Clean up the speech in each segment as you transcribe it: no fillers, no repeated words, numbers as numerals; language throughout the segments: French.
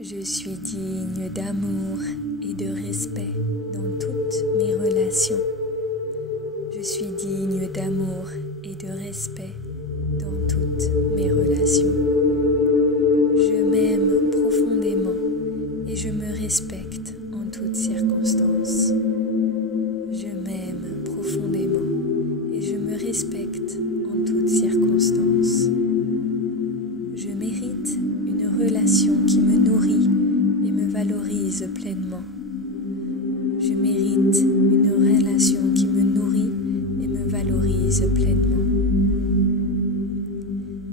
Je suis digne d'amour et de respect dans toutes mes relations. Je suis digne d'amour et de respect dans toutes mes relations. Je m'aime profondément et je me respecte en toutes circonstances. Je m'aime profondément et je me respecte en toutes circonstances. Je mérite une relation qui me nourrit et me valorise pleinement. Je mérite une relation qui me nourrit et me valorise pleinement.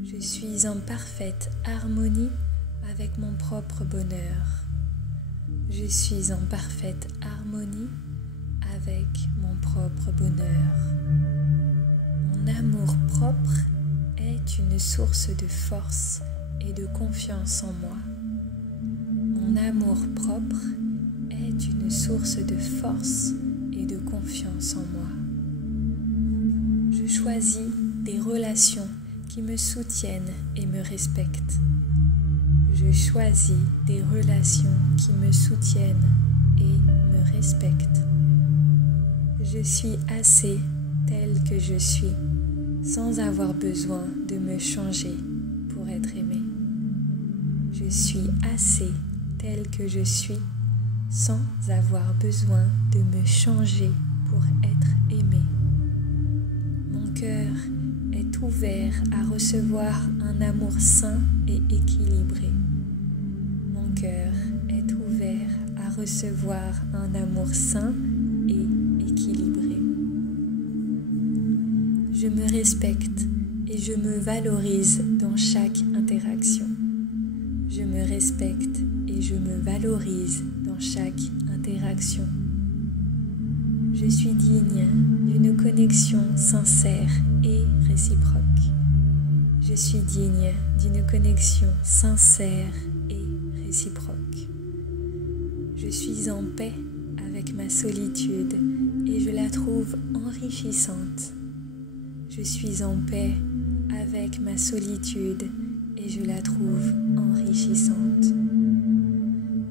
Je suis en parfaite harmonie avec mon propre bonheur. Je suis en parfaite harmonie avec mon propre bonheur. Mon amour propre est une source de force et de confiance en moi. Mon amour propre est une source de force et de confiance en moi. Je choisis des relations qui me soutiennent et me respectent. Je choisis des relations qui me soutiennent et me respectent. Je suis assez telle que je suis, sans avoir besoin de me changer pour être aimée. Je suis assez telle que je suis, sans avoir besoin de me changer pour être aimée. Mon cœur est ouvert à recevoir un amour sain et équilibré. Mon cœur est ouvert à recevoir un amour sain et équilibré. Je me respecte et je me valorise dans chaque interaction. Je me respecte et je me valorise dans chaque interaction. Je suis digne d'une connexion sincère et réciproque. Je suis digne d'une connexion sincère et réciproque. Je suis en paix avec ma solitude et je la trouve enrichissante. Je suis en paix avec ma solitude et je la trouve enrichissante.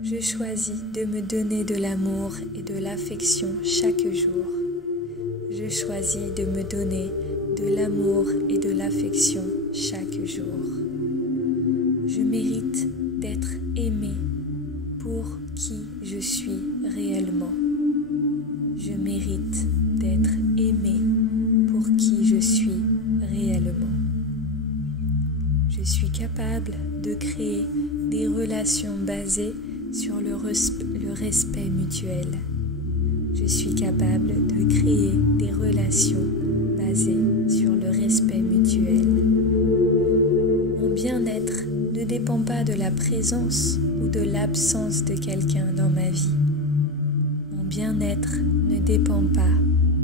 Je choisis de me donner de l'amour et de l'affection chaque jour. Je choisis de me donner de l'amour et de l'affection chaque jour. Je mérite d'être aimée pour qui je suis réellement. Je mérite d'être aimée pour qui je suis réellement. Je suis capable de créer des relations basées sur le respect mutuel. Je suis capable de créer des relations basées sur le respect mutuel. Mon bien-être ne dépend pas de la présence ou de l'absence de quelqu'un dans ma vie. Mon bien-être ne dépend pas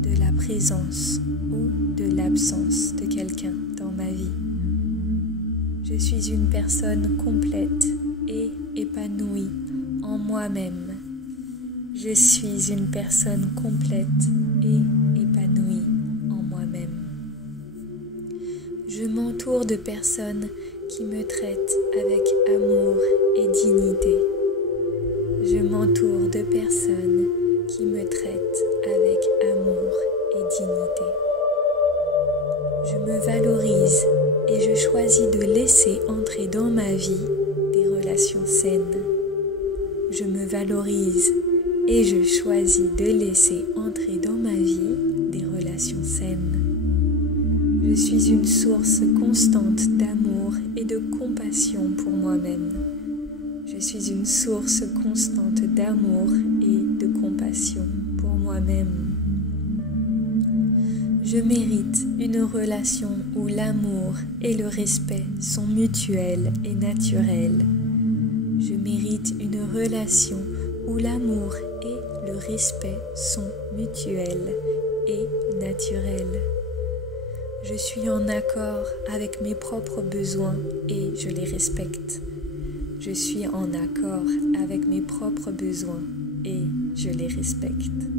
de la présence ou de l'absence de quelqu'un dans ma vie. Je suis une personne complète et épanouie en moi-même. Je suis une personne complète et épanouie en moi-même. Je m'entoure de personnes qui me traitent avec amour et dignité. Je m'entoure de personnes qui me traitent avec amour et dignité. Je me valorise et je choisis de laisser entrer dans ma vie des relations saines. Je me valorise et je choisis de laisser entrer dans ma vie des relations saines. Je suis une source constante d'amour et de compassion pour moi-même. Je suis une source constante d'amour et de compassion pour moi-même. Je mérite une relation où l'amour et le respect sont mutuels et naturels. Je mérite une relation où l'amour et le respect sont mutuels et naturels. Je suis en accord avec mes propres besoins et je les respecte. Je suis en accord avec mes propres besoins et je les respecte.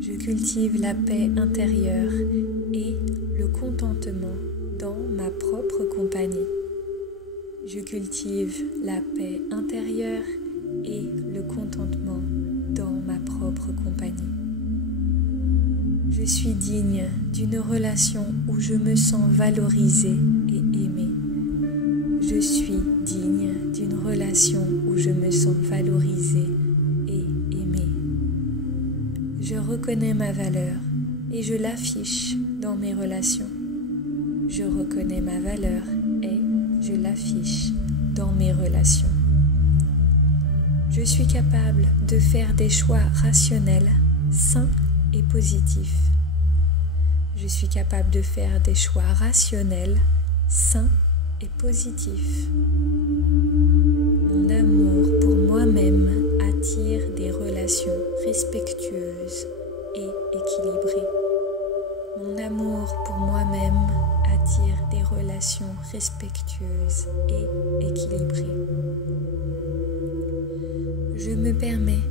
Je cultive la paix intérieure et le contentement dans ma propre compagnie. Je cultive la paix intérieure et le contentement dans ma propre compagnie. Je suis digne d'une relation où je me sens valorisée et aimée. Je suis digne d'une relation où je me sens valorisée et aimée. Je reconnais ma valeur et je l'affiche dans mes relations. Je reconnais ma valeur et je l'affiche dans mes relations. Je suis capable de faire des choix rationnels, sains et positifs. Je suis capable de faire des choix rationnels, sains et positifs. Mon amour pour moi-même attire des relations respectueuses et équilibrées. Mon amour pour moi-même attire des relations respectueuses et équilibrées. Je me permets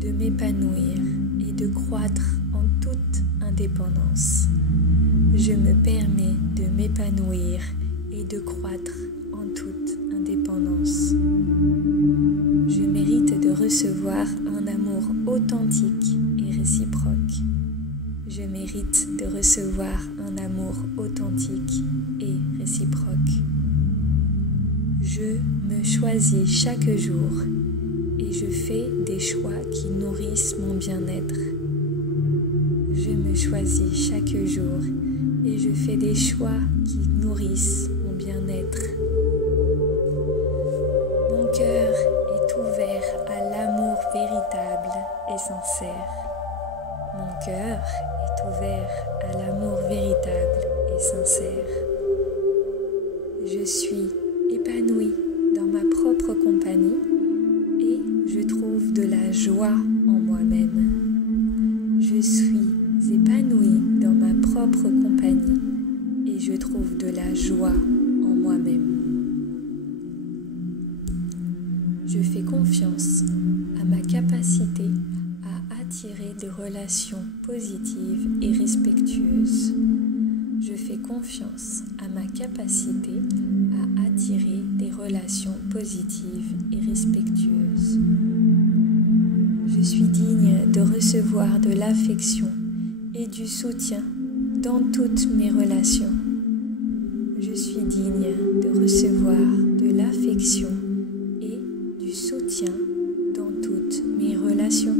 de m'épanouir et de croître en toute indépendance. Je me permets de m'épanouir et de croître en toute indépendance. Je mérite de recevoir un amour authentique et réciproque. Je mérite de recevoir un amour authentique et réciproque. Je me choisis chaque jour et je fais des choix qui nourrissent mon bien-être. Je me choisis chaque jour et je fais des choix qui nourrissent mon bien-être. Mon cœur est ouvert à l'amour véritable et sincère. Mon cœur est ouvert à l'amour véritable et sincère. Je suis épanouie dans ma propre compagnie et je trouve de la joie en moi-même. Je suis épanouie dans ma propre compagnie et je trouve de la joie en moi-même. Je fais confiance à ma capacité à attirer des relations positives et respectueuses. Je fais confiance à ma capacité à attirer des relations positives et respectueuses. Je suis digne de recevoir de l'affection et du soutien dans toutes mes relations. Je suis digne de recevoir de l'affection et du soutien dans toutes mes relations.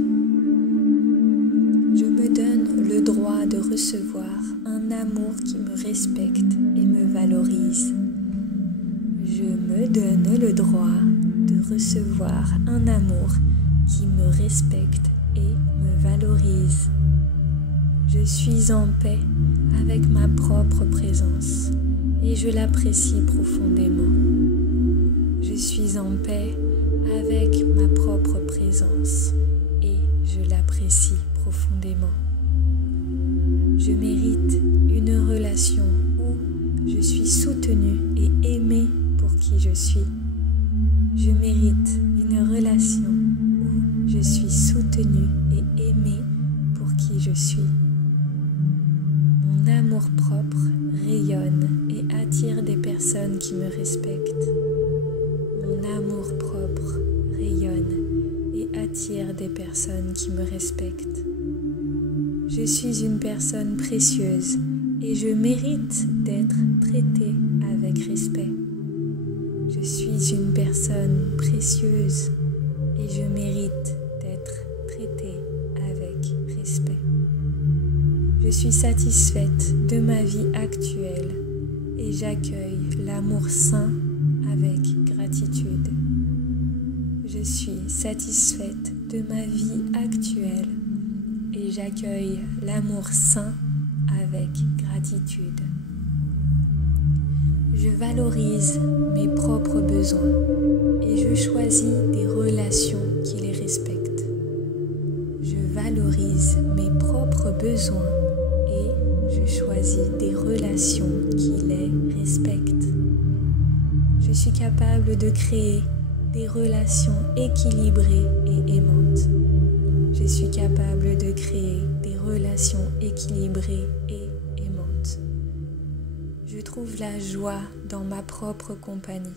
Je me donne le droit de recevoir un amour qui me respecte et me valorise. Je me donne le droit de recevoir un amour qui me respecte et me valorise. Je suis en paix avec ma propre présence et je l'apprécie profondément. Je suis en paix avec ma propre présence et je l'apprécie profondément. Je mérite une relation où je suis soutenue et aimée pour qui je suis. Je mérite une relation où je suis soutenue et aimée pour qui je suis. Mon amour-propre rayonne et attire des personnes qui me respectent. Mon amour-propre rayonne et attire des personnes qui me respectent. Je suis une personne précieuse et je mérite d'être traitée avec respect. Je suis une personne précieuse et je mérite d'être traitée avec respect. Je suis satisfaite de ma vie actuelle et j'accueille l'amour sain avec gratitude. Je suis satisfaite de ma vie actuelle et j'accueille l'amour sain avec gratitude. Je valorise mes propres besoins et je choisis des relations qui les respectent. Je valorise mes propres besoins et je choisis des relations qui les respectent. Je suis capable de créer des relations équilibrées et aimantes. Je suis capable de créer des relations équilibrées et aimantes. Je trouve la joie dans ma propre compagnie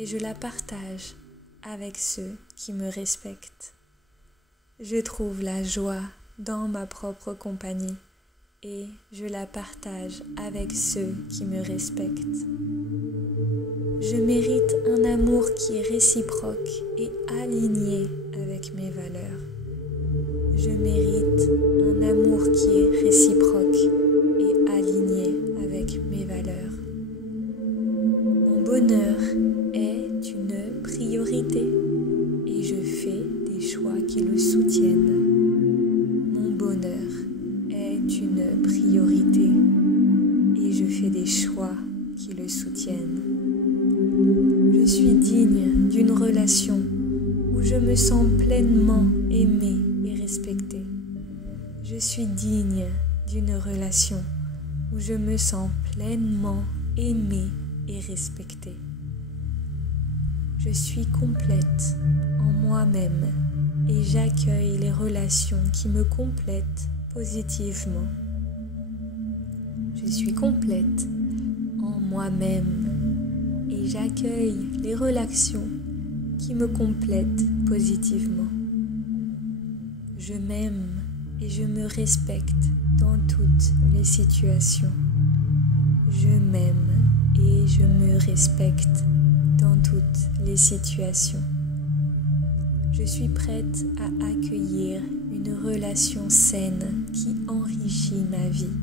et je la partage avec ceux qui me respectent. Je trouve la joie dans ma propre compagnie et je la partage avec ceux qui me respectent. Je mérite un amour qui est réciproque et aligné avec mes valeurs. Je mérite un amour qui est réciproque et aligné avec mes valeurs. Mon bonheur est une priorité et je fais des choix qui le soutiennent. Mon bonheur est une priorité et je fais des choix qui le soutiennent. Je suis digne d'une relation où je me sens pleinement aimée et respectée. Je suis digne d'une relation où je me sens pleinement aimée et respectée. Je suis complète en moi-même et j'accueille les relations qui me complètent positivement. Je suis complète en moi-même et j'accueille les relations qui me complètent positivement. Je m'aime et je me respecte dans toutes les situations. Je m'aime et je me respecte dans toutes les situations. Je suis prête à accueillir une relation saine qui enrichit ma vie.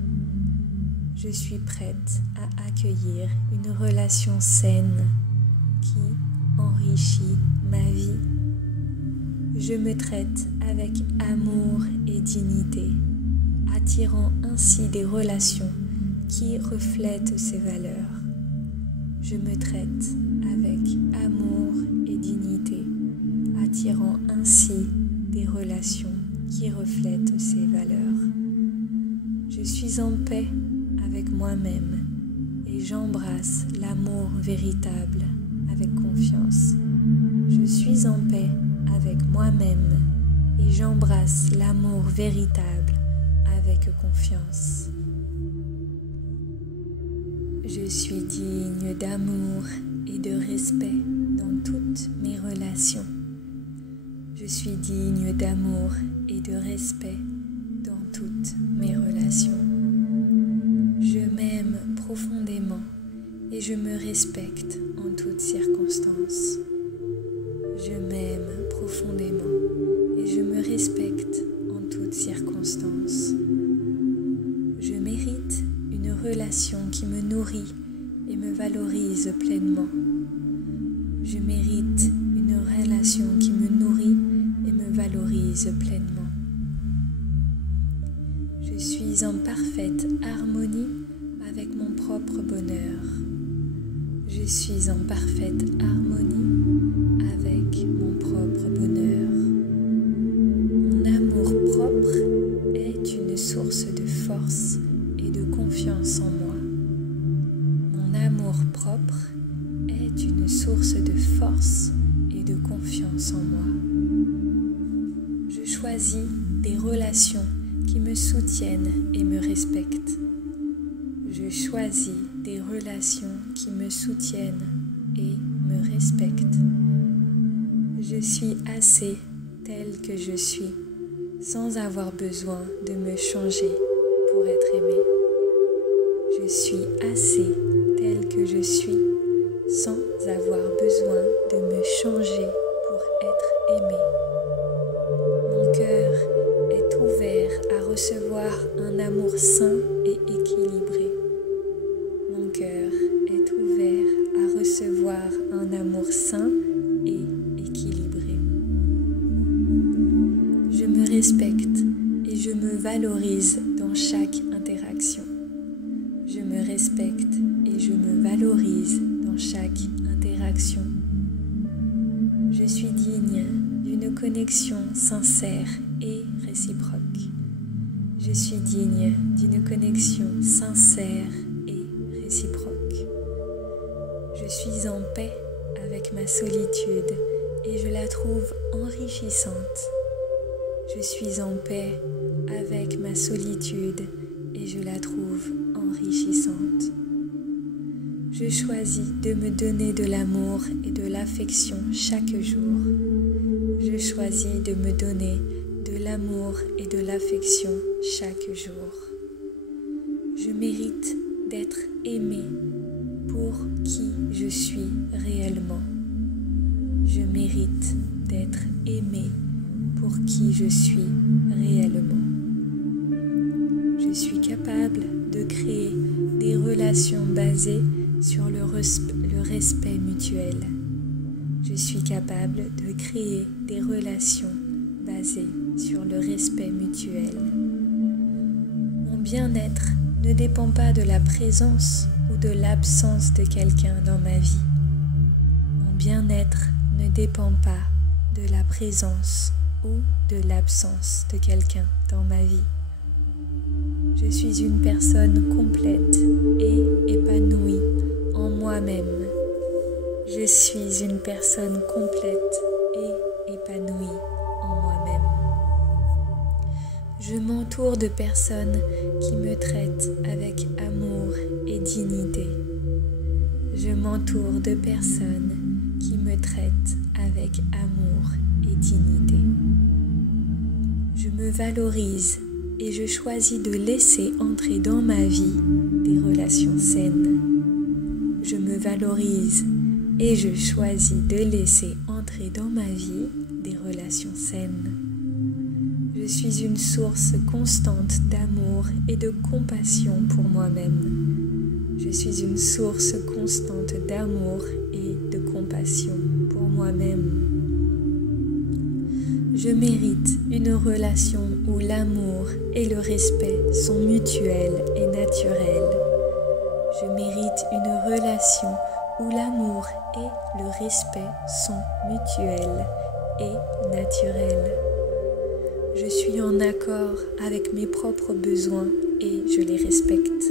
Je suis prête à accueillir une relation saine qui enrichit ma vie. Je me traite avec amour et dignité, attirant ainsi des relations qui reflètent ces valeurs. Je me traite avec amour et dignité, attirant ainsi des relations qui reflètent ces valeurs. Je suis en paix avec moi-même et j'embrasse l'amour véritable avec confiance. Je suis en paix avec moi-même et j'embrasse l'amour véritable avec confiance. Je suis digne d'amour et de respect dans toutes mes relations. Je suis digne d'amour et de respect dans toutes mes relations. Je m'aime profondément et je me respecte en toutes circonstances. Je m'aime profondément et je me respecte en toutes circonstances. Je mérite une relation qui me nourrit et me valorise pleinement. Je mérite une relation qui me nourrit et me valorise pleinement. Je suis en parfaite harmonie avec mon propre bonheur. Je suis en parfaite harmonie avec mon propre bonheur. Mon amour propre est une source de force et de confiance en moi. Mon amour propre est une source de force et de confiance en moi. Je choisis des relations qui me soutiennent et me respectent. Je choisis des relations qui me soutiennent et me respectent. Je suis assez telle que je suis, sans avoir besoin de me changer pour être aimée. Je suis assez telle que je suis, sans avoir besoin de me changer pour être aimée. Mon cœur est ouvert à recevoir un amour sain et équilibré. Mon cœur est ouvert à recevoir un amour sain et équilibré. Je me respecte et je me valorise dans chaque interaction. Je me respecte et je me valorise dans chaque interaction. Je suis digne d'une connexion sincère et réciproque. Je suis digne d'une connexion sincère et réciproque. Je suis en paix avec ma solitude et je la trouve enrichissante. Je suis en paix avec ma solitude et je la trouve enrichissante. Je choisis de me donner de l'amour et de l'affection chaque jour. Je choisis de me donner de l'amour et de l'affection chaque jour. Je mérite d'être aimé pour qui je suis réellement. Je mérite d'être aimé pour qui je suis réellement. Je suis capable de créer des relations basées sur le respect mutuel. Je suis capable de créer des relations basées sur le respect mutuel. Mon bien-être ne dépend pas de la présence ou de l'absence de quelqu'un dans ma vie. Mon bien-être ne dépend pas de la présence ou de l'absence de quelqu'un dans ma vie. Je suis une personne complète et épanouie en moi-même. Je suis une personne complète et épanouie en moi-même. Je m'entoure de personnes qui me traitent avec amour et dignité. Je m'entoure de personnes qui me traitent avec amour et dignité. Je me valorise et je choisis de laisser entrer dans ma vie des relations saines. Je me valorise et je choisis de laisser entrer dans ma vie des relations saines. Je suis une source constante d'amour et de compassion pour moi-même. Je suis une source constante d'amour et de compassion pour moi-même. Je mérite une relation où l'amour et le respect sont mutuels et naturels. Je mérite une relation où l'amour et le respect sont mutuels et naturels. Je suis en accord avec mes propres besoins et je les respecte.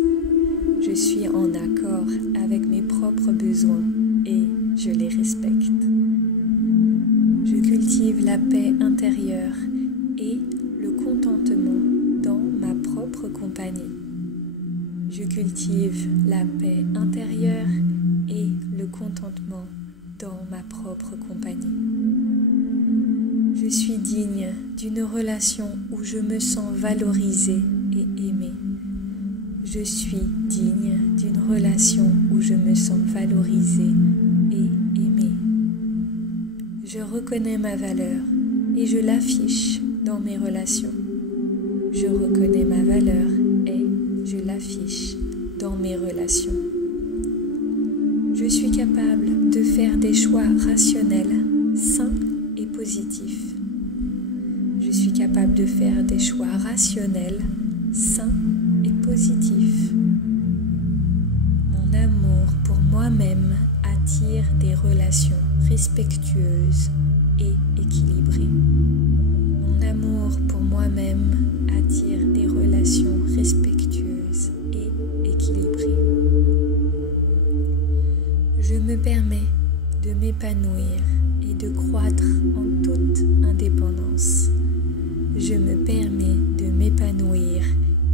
Je suis en accord avec mes propres besoins et je les respecte. Je cultive la paix intérieure et le contentement dans ma propre compagnie. Je cultive la paix intérieure et le contentement dans ma propre compagnie. Je suis digne d'une relation où je me sens valorisée et aimée. Je suis digne d'une relation où je me sens valorisée et aimée. Je reconnais ma valeur et je l'affiche dans mes relations. Je reconnais ma valeur et je l'affiche dans mes relations. Je suis capable de faire des choix rationnels, sains et positifs. Je suis capable de faire des choix rationnels, sains et positifs. Mon amour pour moi-même attire des relations respectueuses et équilibrées. Mon amour pour moi-même attire des relations respectueuses et équilibrées. Je me permets de m'épanouir et de croître en toute indépendance. Je me permets de m'épanouir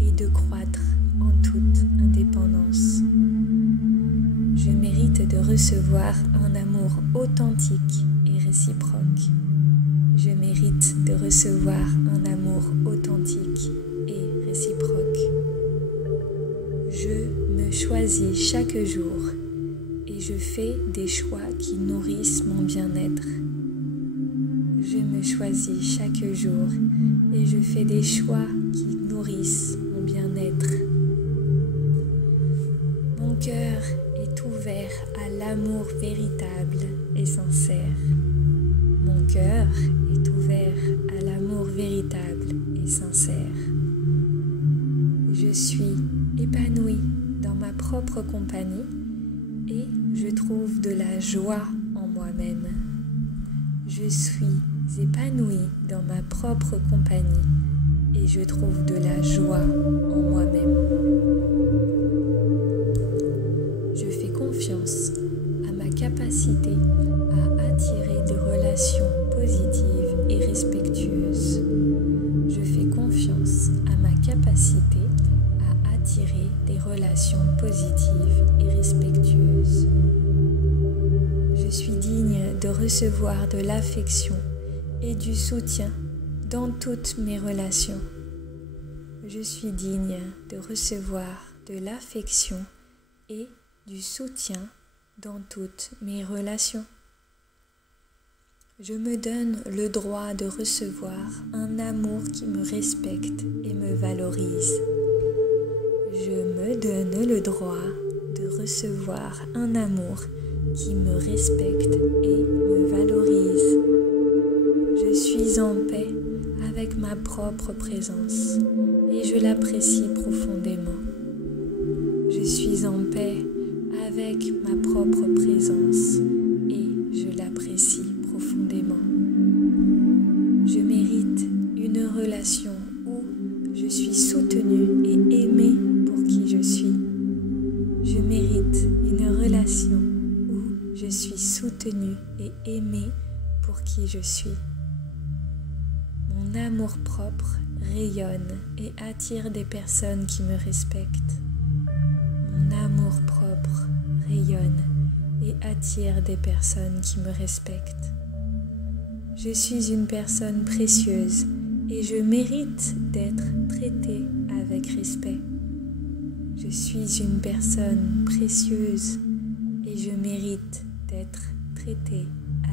et de croître en toute indépendance. Je mérite de recevoir un amour authentique et réciproque. Je mérite de recevoir un amour authentique et réciproque. Je me choisis chaque jour et je fais des choix qui nourrissent mon bien-être. Je me choisis chaque jour et je fais des choix qui nourrissent mon bien-être. Mon cœur est ouvert à l'amour véritable et sincère. Mon cœur est ouvert à l'amour véritable et sincère. Je suis épanouie dans ma propre compagnie et je trouve de la joie en moi-même. Je suis épanouie dans ma propre compagnie et je trouve de la joie en moi-même. Je fais confiance à ma capacité à attirer des relations positives et respectueuses. Je fais confiance à ma capacité à attirer des relations positives et respectueuses. de recevoir de l'affection et du soutien dans toutes mes relations. Je suis digne de recevoir de l'affection et du soutien dans toutes mes relations. Je me donne le droit de recevoir un amour qui me respecte et me valorise. Je me donne le droit de recevoir un amour qui me respecte et me valorise. Je suis en paix avec ma propre présence et je l'apprécie profondément. Je suis en paix avec ma propre présence et je l'apprécie profondément. Je mérite une relation où je suis soutenue et aimée pour qui je suis. Je mérite une relation où je suis soutenue et aimée pour qui je suis. Mon amour-propre rayonne et attire des personnes qui me respectent. Mon amour-propre rayonne et attire des personnes qui me respectent. Je suis une personne précieuse et je mérite d'être traitée avec respect. Je suis une personne précieuse et je mérite d'être traitée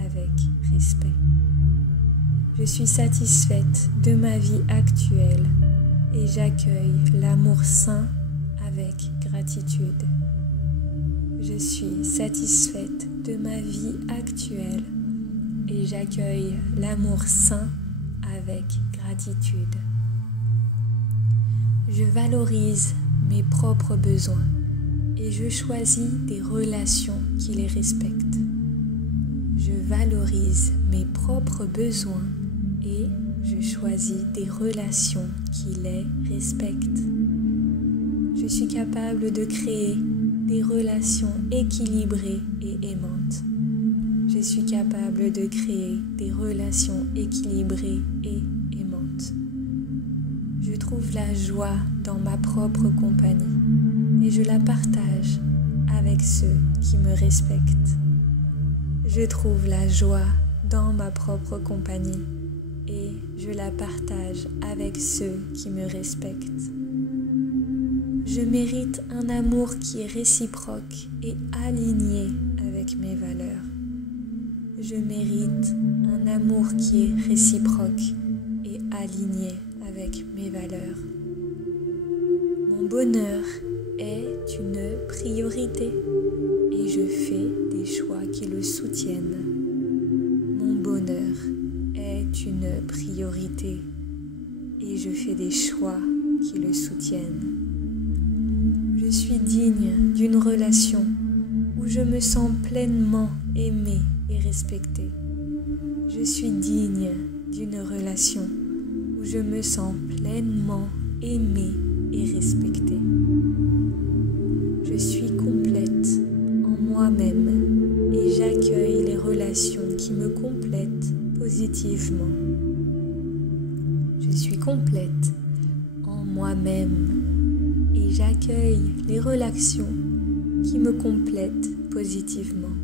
avec respect. Je suis satisfaite de ma vie actuelle et j'accueille l'amour sain avec gratitude. Je suis satisfaite de ma vie actuelle et j'accueille l'amour sain avec gratitude. Je valorise mes propres besoins et je choisis des relations qui les respectent. Je valorise mes propres besoins et je choisis des relations qui les respectent. Je suis capable de créer des relations équilibrées et aimantes. Je suis capable de créer des relations équilibrées et aimantes. Je trouve la joie dans ma propre compagnie et je la partage avec ceux qui me respectent. Je trouve la joie dans ma propre compagnie et je la partage avec ceux qui me respectent. Je mérite un amour qui est réciproque et aligné avec mes valeurs. Je mérite un amour qui est réciproque et aligné avec mes valeurs. Mon bonheur est une priorité et je fais des choix qui le soutiennent. Mon bonheur est une priorité et je fais des choix qui le soutiennent. Je suis digne d'une relation où je me sens pleinement aimée et respectée. Je suis digne d'une relation où je me sens pleinement aimée et respectée. Je suis complète en moi-même et j'accueille les relations qui me complètent positivement. Je suis complète en moi-même et j'accueille les relations qui me complètent positivement.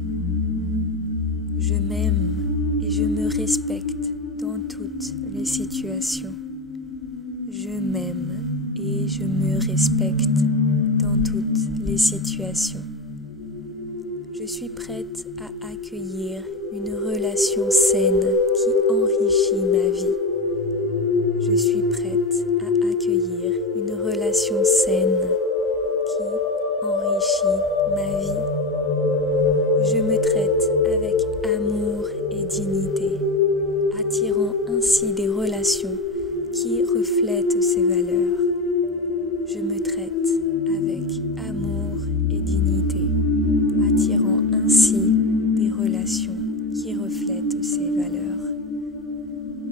Je m'aime et je me respecte dans toutes les situations. Je m'aime et je me respecte dans toutes les situations. Je suis prête à accueillir une relation saine qui enrichit ma vie. Je suis prête à accueillir une relation saine qui enrichit ma vie. Je me traite avec amour et dignité, attirant ainsi des relations qui reflètent ces valeurs. Je me traite avec amour et dignité, attirant ainsi des relations qui reflètent ces valeurs.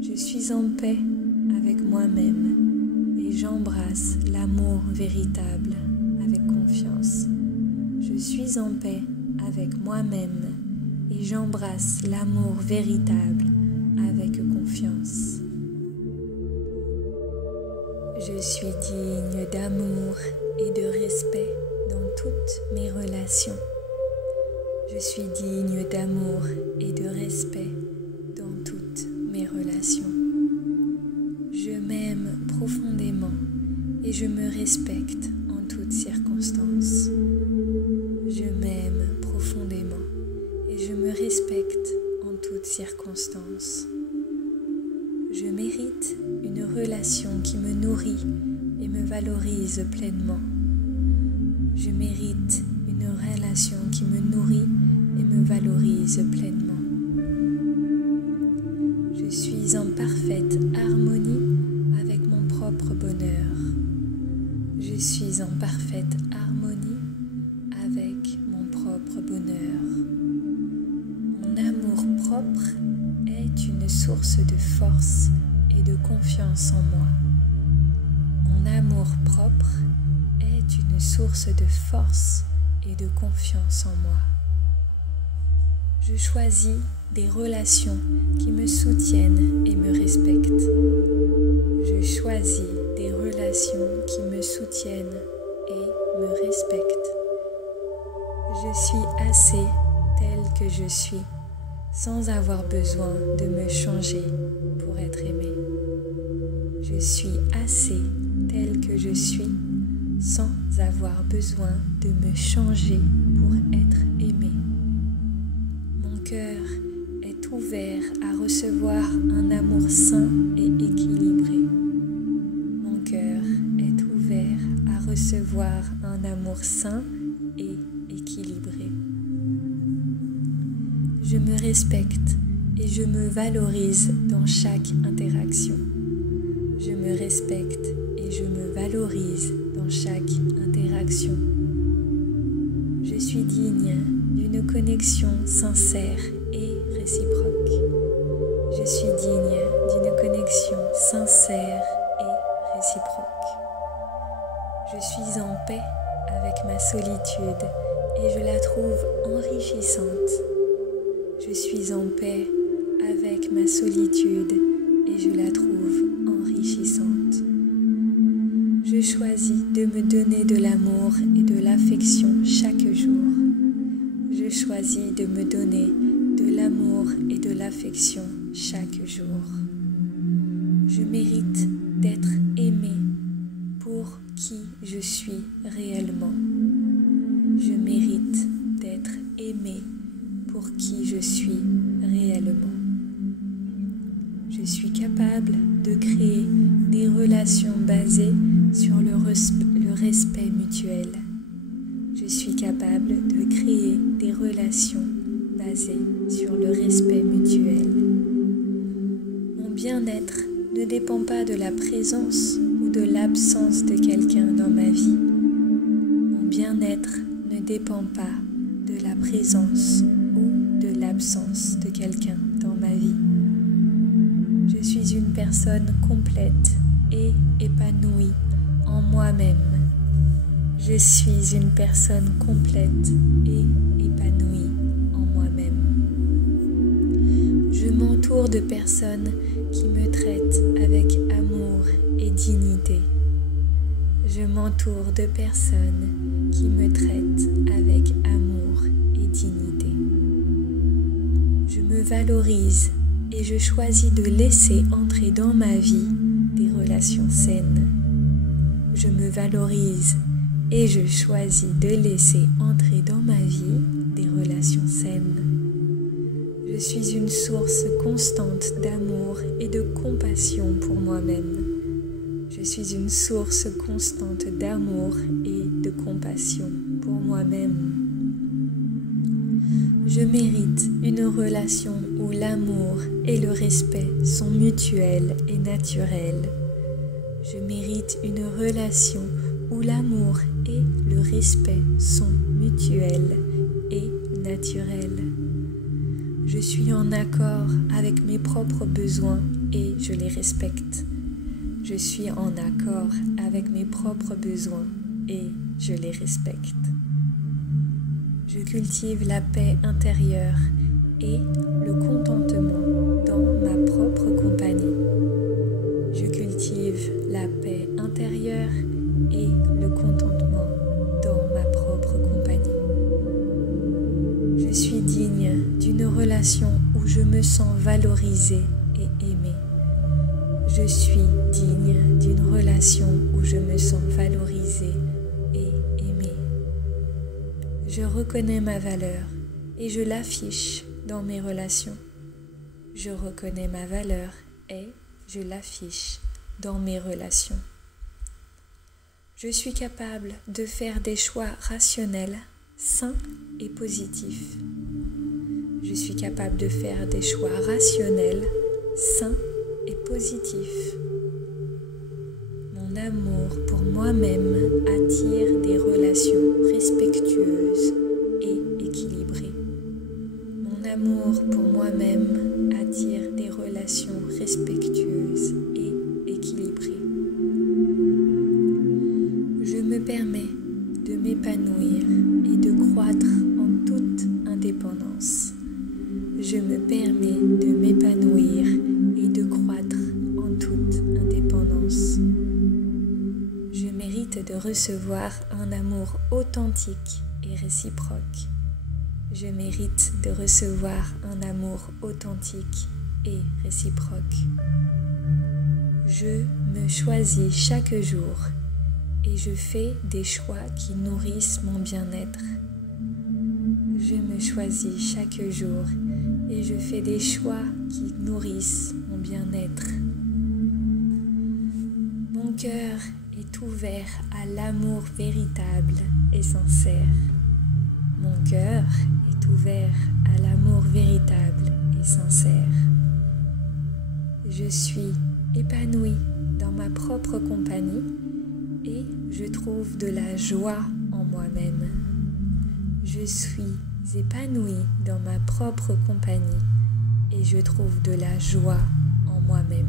Je suis en paix avec moi-même et j'embrasse l'amour véritable avec confiance. Je suis en paix avec moi-même et j'embrasse l'amour véritable avec confiance. Je suis digne d'amour et de respect dans toutes mes relations. Je suis digne d'amour et de respect dans toutes mes relations. Je m'aime profondément et je me respecte en toutes circonstances. Je m'aime profondément et je me respecte en toutes circonstances. Je mérite une relation qui me nourrit et me valorise pleinement. Je mérite une relation qui me nourrit et me valorise pleinement. Je suis en parfaite harmonie avec mon propre bonheur. Je suis en parfaite harmonie avec mon propre bonheur. Mon amour propre est une source de force et de confiance en moi. Mon amour propre est une source de force et de confiance en moi. Je choisis des relations qui me soutiennent et me respectent. Je choisis des relations qui me soutiennent et me respectent. Je suis assez telle que je suis, sans avoir besoin de me changer pour être aimée. Je suis assez telle que je suis, sans avoir besoin de me changer pour être aimée. Mon cœur est ouvert à recevoir un amour sain et équilibré. Mon cœur est ouvert à recevoir un amour sain et équilibré. Je me respecte et je me valorise dans chaque interaction. Je me respecte et je me valorise dans chaque interaction. Je suis digne d'une connexion sincère et réciproque. Je suis digne d'une connexion sincère et réciproque. Je suis en paix avec ma solitude et je la trouve enrichissante. Je suis en paix avec ma solitude et je la trouve enrichissante. Je choisis de me donner de l'amour et de l'affection chaque jour. Je choisis de me donner de l'amour et de l'affection chaque jour. Je mérite d'être aimée pour qui je suis réellement. Je mérite d'être aimée pour qui je suis réellement. Je suis capable de créer des relations basées sur le respect mutuel. Je suis capable de créer des relations basées sur le respect mutuel. Mon bien-être ne dépend pas de la présence ou de l'absence de quelqu'un dans ma vie. Mon bien-être ne dépend pas de la présence ou de l'absence de quelqu'un dans ma vie. Je suis une personne complète et épanouie en moi-même. Je suis une personne complète et épanouie en moi-même. Je m'entoure de personnes qui me traitent avec amour et dignité. Je m'entoure de personnes qui me traitent avec amour et dignité. Je me valorise et je choisis de laisser entrer dans ma vie des relations saines. Je me valorise et je choisis de laisser entrer dans ma vie des relations saines. Je suis une source constante d'amour et de compassion pour moi-même. Je suis une source constante d'amour et de compassion pour moi-même. Je mérite une relation où l'amour et le respect sont mutuels et naturels. Je mérite une relation où l'amour et le respect sont mutuels et naturels. Je suis en accord avec mes propres besoins et je les respecte. Je suis en accord avec mes propres besoins et je les respecte. Je cultive la paix intérieure et le contentement dans ma propre compagnie. Je cultive la paix intérieure et le contentement dans ma propre compagnie. Je suis valorisé et aimé. Je suis digne d'une relation où je me sens valorisé et aimé. Je reconnais ma valeur et je l'affiche dans mes relations. Je reconnais ma valeur et je l'affiche dans mes relations. Je suis capable de faire des choix rationnels, sains et positifs. Je suis capable de faire des choix rationnels, sains et positifs. Mon amour pour moi-même attire des relations respectueuses et équilibrées. Mon amour pour moi-même attire des relations respectueuses et équilibrées. Je me permets de m'épanouir et de croître en toute indépendance. Je me permets de m'épanouir et de croître en toute indépendance. Je mérite de recevoir un amour authentique et réciproque. Je mérite de recevoir un amour authentique et réciproque. Je me choisis chaque jour et je fais des choix qui nourrissent mon bien-être. Je me choisis chaque jour et je fais des choix qui nourrissent mon bien-être. Mon cœur est ouvert à l'amour véritable et sincère. Mon cœur est ouvert à l'amour véritable et sincère. Je suis épanouie dans ma propre compagnie et je trouve de la joie en moi-même. Je suis épanouie dans ma propre compagnie et je trouve de la joie en moi-même.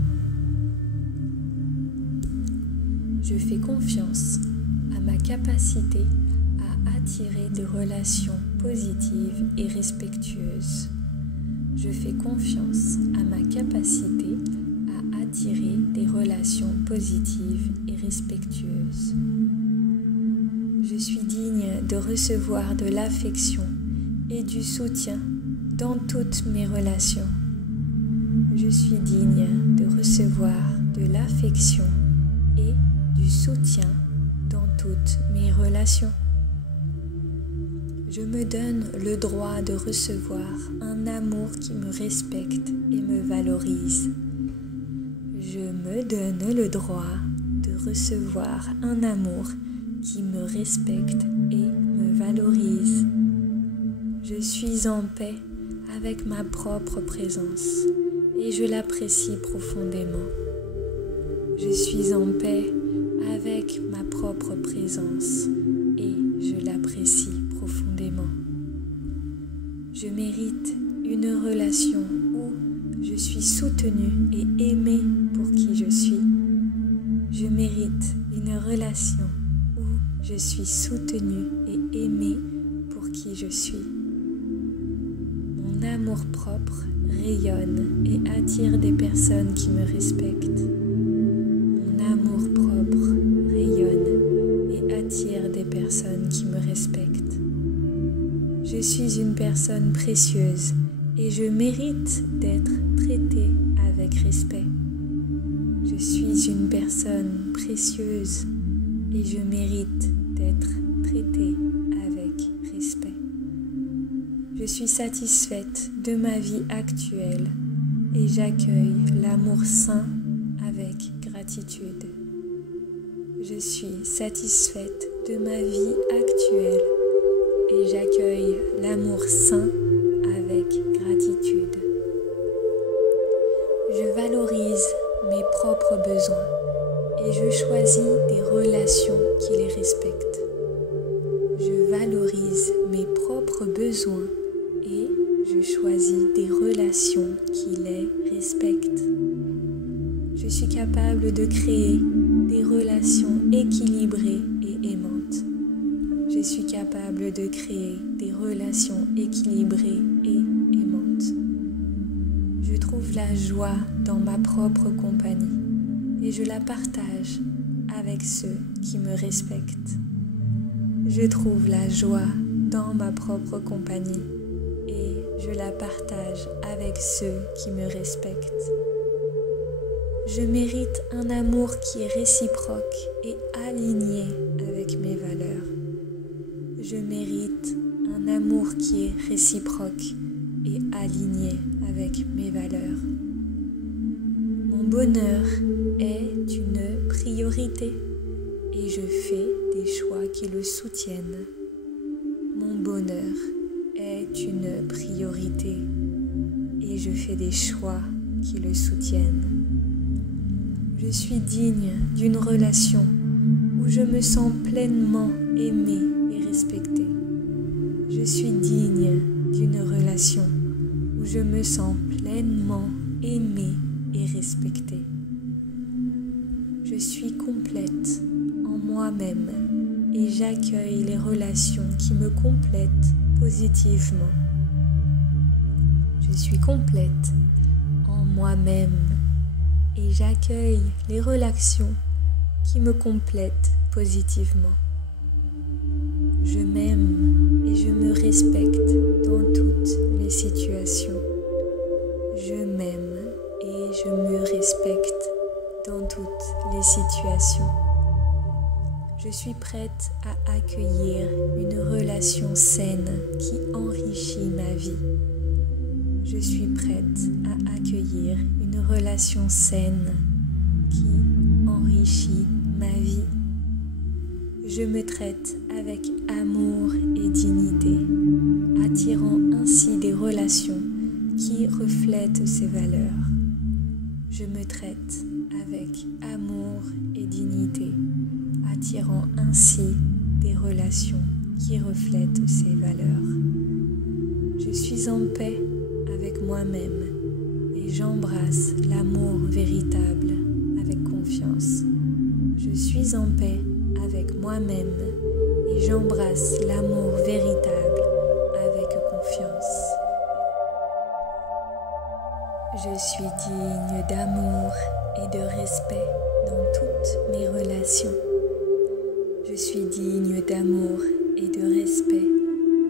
Je fais confiance à ma capacité à attirer des relations positives et respectueuses. Je fais confiance à ma capacité à attirer des relations positives et respectueuses. Je suis digne de recevoir de l'affection et du soutien dans toutes mes relations. Je suis digne de recevoir de l'affection et du soutien dans toutes mes relations. Je me donne le droit de recevoir un amour qui me respecte et me valorise. Je me donne le droit de recevoir un amour qui me respecte et me valorise. Je suis en paix avec ma propre présence et je l'apprécie profondément. Je suis en paix avec ma propre présence et je l'apprécie profondément. Je mérite une relation où je suis soutenue et aimée pour qui je suis. Je mérite une relation où je suis soutenue et aimée pour qui je suis. Mon amour-propre rayonne et attire des personnes qui me respectent. Mon amour-propre rayonne et attire des personnes qui me respectent. Je suis une personne précieuse et je mérite d'être traitée avec respect. Je suis une personne précieuse et je mérite d'être traitée avec respect. Je suis satisfaite de ma vie actuelle et j'accueille l'amour sain avec gratitude. Je suis satisfaite de ma vie actuelle et j'accueille l'amour sain avec gratitude. Je valorise mes propres besoins et je choisis des relations qui les respectent. Je valorise mes propres besoins et je choisis des relations qui les respectent. Je suis capable de créer des relations équilibrées et aimantes. Je suis capable de créer des relations équilibrées et aimantes. Je trouve la joie dans ma propre compagnie et je la partage avec ceux qui me respectent. Je trouve la joie dans ma propre compagnie et je la partage avec ceux qui me respectent. Je mérite un amour qui est réciproque et aligné avec mes valeurs. Je mérite un amour qui est réciproque et aligné avec mes valeurs. Mon bonheur est une priorité et je fais des choix qui le soutiennent. Mon bonheur est une priorité et je fais des choix qui le soutiennent. Je suis digne d'une relation où je me sens pleinement aimée et respectée. Je suis digne d'une relation où je me sens pleinement aimée et respectée. Je suis complète en moi-même et j'accueille les relations qui me complètent positivement. Je suis complète en moi-même et j'accueille les relations qui me complètent positivement. Je m'aime et je me respecte dans toutes les situations. Je m'aime et je me respecte dans toutes les situations. Je suis prête à accueillir une relation saine qui enrichit ma vie. Je suis prête à accueillir une relation saine qui enrichit ma vie. Je me traite avec amour et dignité, attirant ainsi des relations qui reflètent ces valeurs. Je me traite avec amour et dignité, attirant ainsi des relations qui reflètent ces valeurs. Je suis en paix avec moi-même et j'embrasse l'amour véritable avec confiance. Je suis en paix avec moi-même et j'embrasse l'amour véritable avec confiance. Je suis digne d'amour et de respect dans toutes mes relations. Je suis digne d'amour et de respect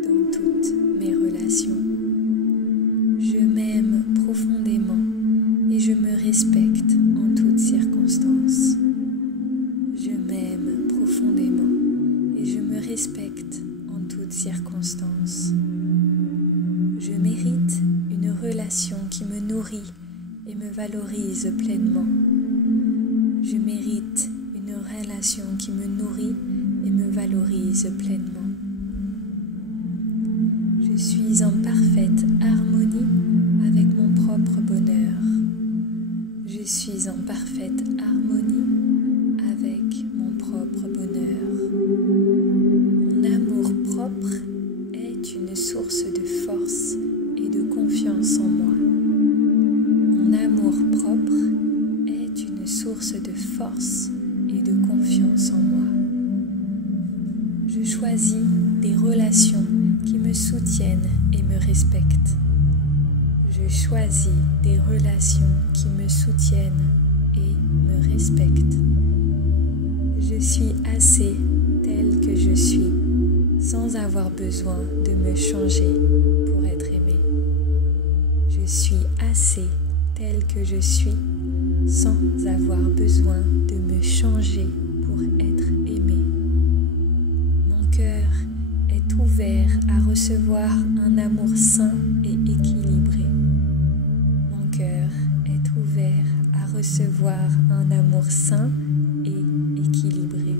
dans toutes mes relations. Je m'aime profondément et je me respecte en toutes circonstances. Je m'aime profondément et je me respecte en toutes circonstances. Je mérite une relation qui me nourrit et me valorise pleinement. Je mérite une relation qui me nourrit et me valorise pleinement. Je suis en parfaite harmonie avec mon propre bonheur. Je suis en parfaite harmonie avec mon propre bonheur. Mon amour propre est une source de force et de confiance en moi. Mon amour propre est une source de force et de confiance en moi. Je choisis des relations qui me soutiennent et me respectent. Je choisis des relations qui me soutiennent et me respectent. Je suis assez telle que je suis, sans avoir besoin de me changer pour être aimée. Je suis assez telle que je suis, sans avoir besoin de me changer pour être aimée. Mon cœur est ouvert à recevoir un amour sain et équilibré. Mon cœur est ouvert à recevoir un amour sain et équilibré.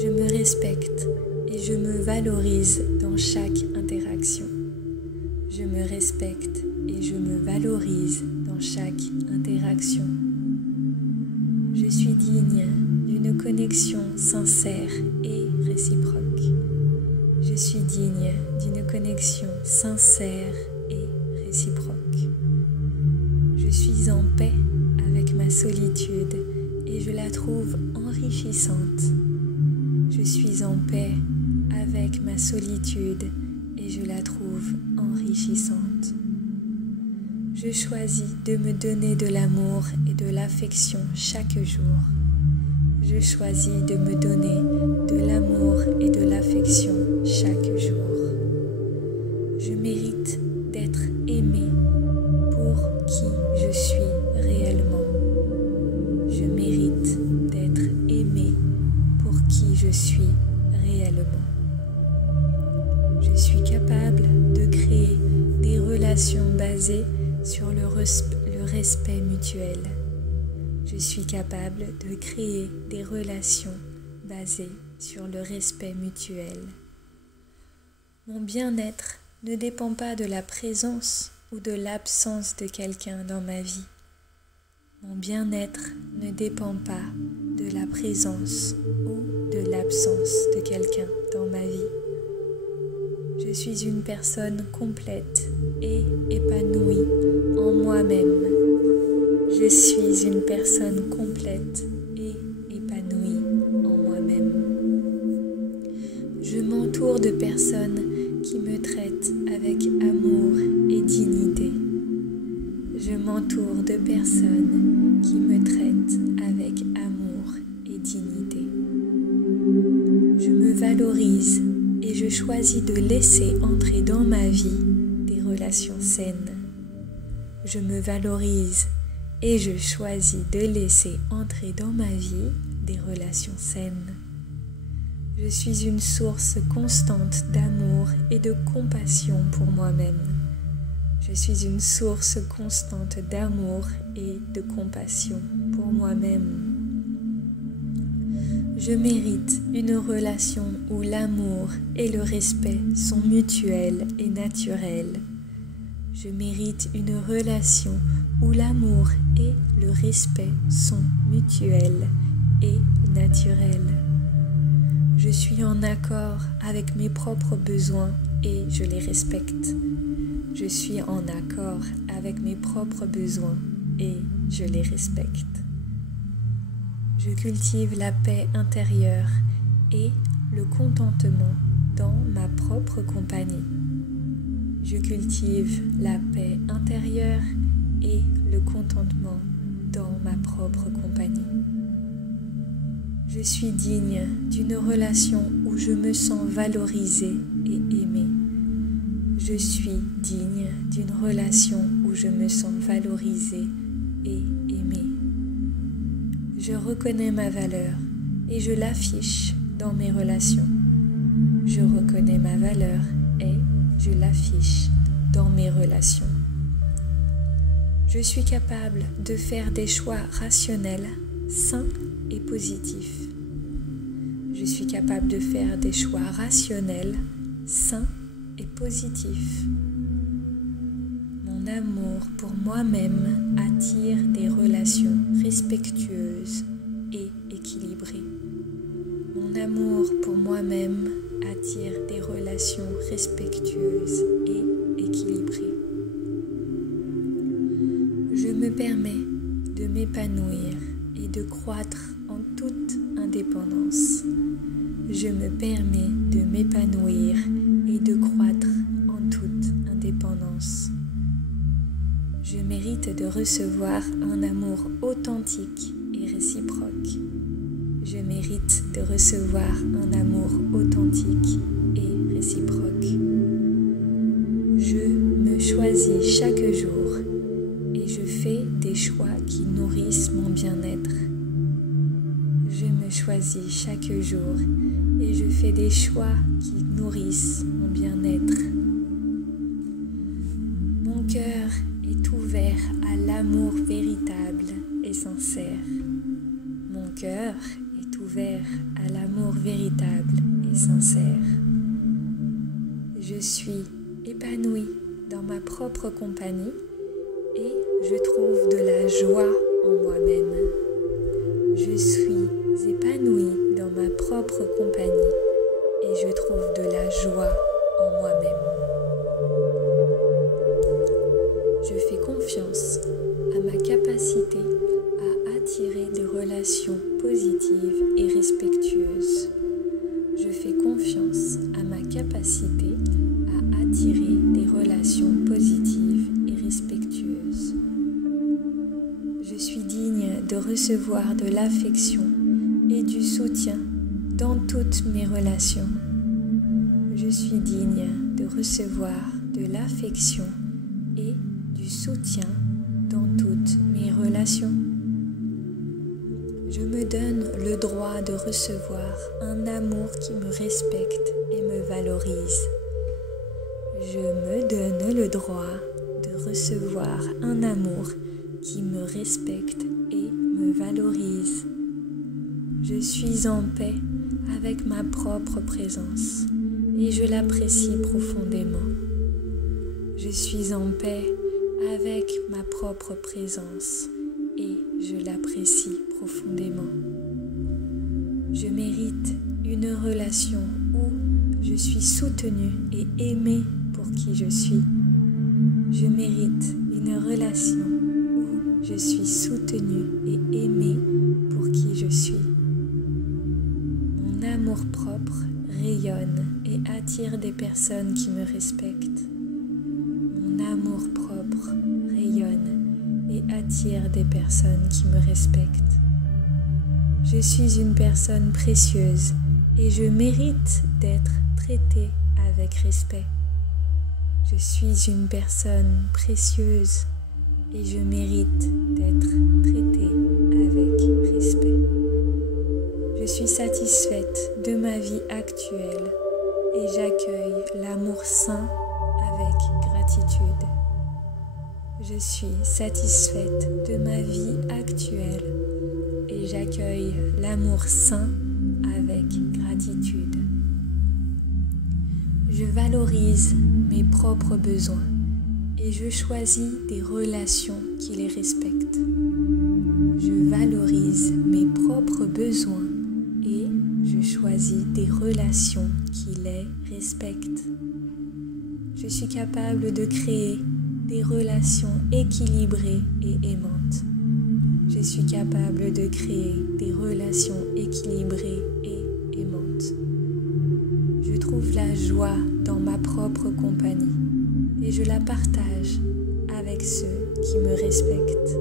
Je me respecte et je me valorise dans chaque interaction. Je me respecte et je me valorise dans chaque interaction. Je suis digne d'une connexion sincère et réciproque. Je suis digne d'une connexion sincère et réciproque. Je suis en paix avec ma solitude et je la trouve enrichissante. Je suis en paix avec ma solitude et je la trouve enrichissante. Je choisis de me donner de l'amour et de l'affection chaque jour. Je choisis de me donner de l'amour et de l'affection chaque jour. Je mérite d'être aimé pour qui je suis réellement. Je mérite d'être aimé pour qui je suis réellement. Je suis capable de créer des relations basées sur le respect mutuel. Je suis capable de créer des relations basées sur le respect mutuel. Mon bien-être ne dépend pas de la présence ou de l'absence de quelqu'un dans ma vie. Mon bien-être ne dépend pas de la présence ou de l'absence de quelqu'un dans ma vie. Je suis une personne complète et épanouie en moi-même. Je suis une personne complète et épanouie en moi-même. Je m'entoure de personnes qui me traitent avec amour et dignité. Je m'entoure de personnes qui me traitent avec amour et dignité. Je me valorise et je choisis de laisser entrer dans ma vie des relations saines. Je me valorise et je choisis de laisser entrer dans ma vie des relations saines. Je suis une source constante d'amour et de compassion pour moi-même. Je suis une source constante d'amour et de compassion pour moi-même. Je mérite une relation où l'amour et le respect sont mutuels et naturels. Je mérite une relation où l'amour et le respect sont mutuels et naturels. Je suis en accord avec mes propres besoins et je les respecte. Je suis en accord avec mes propres besoins et je les respecte. Je cultive la paix intérieure et le contentement dans ma propre compagnie. Je cultive la paix intérieure et le contentement dans ma propre compagnie. Je suis digne d'une relation où je me sens valorisée et aimée. Je suis digne d'une relation où je me sens valorisée et aimée. Je reconnais ma valeur et je l'affiche dans mes relations. Je reconnais ma valeur et je l'affiche dans mes relations. Je suis capable de faire des choix rationnels, sains et positifs. Je suis capable de faire des choix rationnels, sains et positifs. Mon amour pour moi-même attire des relations respectueuses et équilibrées. Mon amour pour moi-même attire des relations respectueuses et équilibrées. Je me permets de m'épanouir et de croître en toute indépendance. Je me permets de m'épanouir et de croître en toute indépendance. Je mérite de recevoir un amour authentique et réciproque. Je mérite de recevoir un amour authentique et réciproque. Je me choisis chaque jour et je fais des choix qui nourrissent mon bien-être. Je me choisis chaque jour et je fais des choix qui nourrissent mon bien-être. Mon cœur est ouvert à l'amour véritable et sincère. Mon cœur est ouvert à l'amour véritable et sincère. Je suis épanouie dans ma propre compagnie et je trouve de la joie en moi-même. Je suis épanouie dans ma propre compagnie et je trouve de la joie en moi-même. Je fais confiance à ma capacité à attirer des relations positives et respectueuses. Je fais confiance à ma capacité à attirer des relations positives et respectueuses. Je suis digne de recevoir de l'affection et du soutien dans toutes mes relations. Je suis digne de recevoir de l'affection et du soutien dans toutes mes relations. Je me donne le droit de recevoir un amour qui me respecte et me valorise. Je me donne le droit de recevoir un amour qui me respecte et me valorise. Je suis en paix avec ma propre présence et je l'apprécie profondément. Je suis en paix avec ma propre présence et je l'apprécie profondément. Je mérite une relation où je suis soutenue et aimée pour qui je suis. Je mérite une relation où je suis soutenue et aimée pour qui je suis. Mon amour-propre rayonne et attire des personnes qui me respectent. Mon amour-propre rayonne et attire des personnes qui me respectent. Je suis une personne précieuse et je mérite d'être traitée avec respect. Je suis une personne précieuse et je mérite d'être traitée avec respect. Je suis satisfaite de ma vie actuelle et j'accueille l'amour sain avec gratitude. Je suis satisfaite de ma vie actuelle et j'accueille l'amour sain avec gratitude. Je valorise mes propres besoins et je choisis des relations qui les respectent. Je valorise mes propres besoins et je choisis des relations qui les respectent. Je suis capable de créer des relations équilibrées et aimantes. Je suis capable de créer des relations équilibrées et aimantes. Je trouve la joie dans ma propre compagnie et je la partage avec ceux qui me respectent.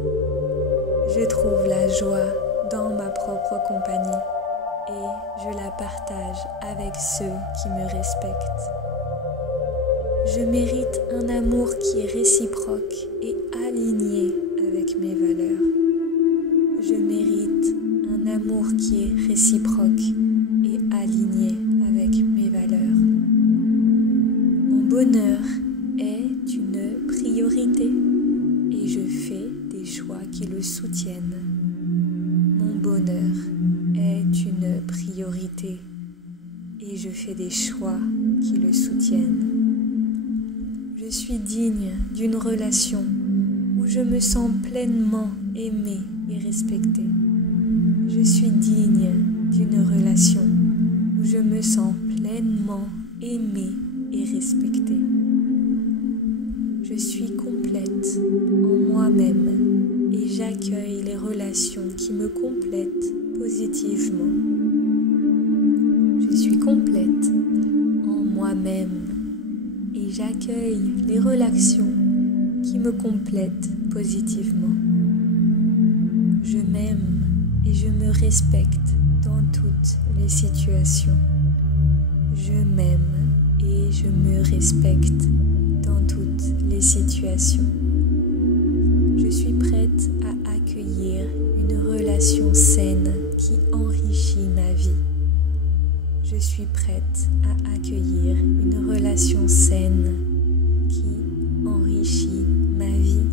Je trouve la joie dans ma propre compagnie et je la partage avec ceux qui me respectent. Je mérite un amour qui est réciproque et aligné avec mes valeurs. Je mérite un amour qui est réciproque et aligné avec mes valeurs. Mon bonheur est une priorité et je fais des choix qui le soutiennent. Mon bonheur est une priorité et je fais des choix qui le soutiennent. Je suis digne d'une relation où je me sens pleinement aimée et respectée. Je suis digne d'une relation où je me sens pleinement aimée et respectée. Je suis complète en moi-même et j'accueille les relations qui me complètent positivement. Je suis complète en moi-même et j'accueille les relations qui me complètent positivement. Je m'aime et je me respecte dans toutes les situations. Je m'aime et je me respecte dans toutes les situations. Je suis prête à accueillir une relation saine qui enrichit ma vie. Je suis prête à accueillir une relation saine qui enrichit ma vie.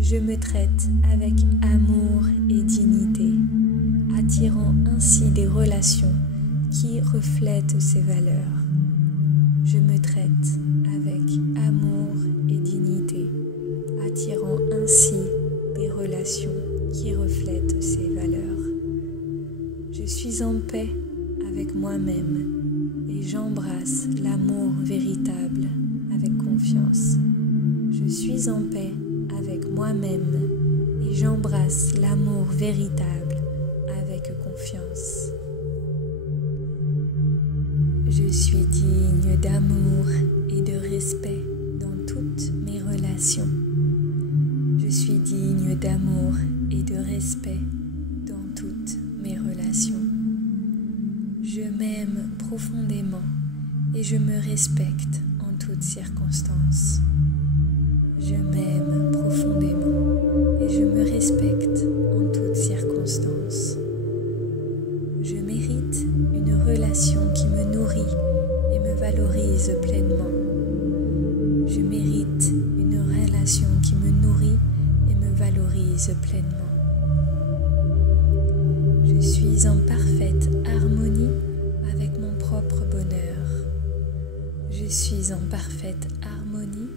Je me traite avec amour et dignité, attirant ainsi des relations qui reflètent ces valeurs. Je me traite avec amour et dignité, attirant ainsi des relations qui reflètent ces valeurs. Je suis en paix avec moi-même et j'embrasse l'amour véritable avec confiance. Je suis en paix avec moi-même et j'embrasse l'amour véritable avec confiance. Je suis digne d'amour et de respect dans toutes mes relations. Je suis digne d'amour et de respect dans toutes mes relations. Je m'aime profondément et je me respecte en toutes toutes circonstances. Je m'aime profondément et je me respecte en toutes circonstances. Je mérite une relation qui me nourrit et me valorise pleinement. Je mérite une relation qui me nourrit et me valorise pleinement. Je suis en parfaite harmonie avec mon propre bonheur. Je suis en parfaite harmonie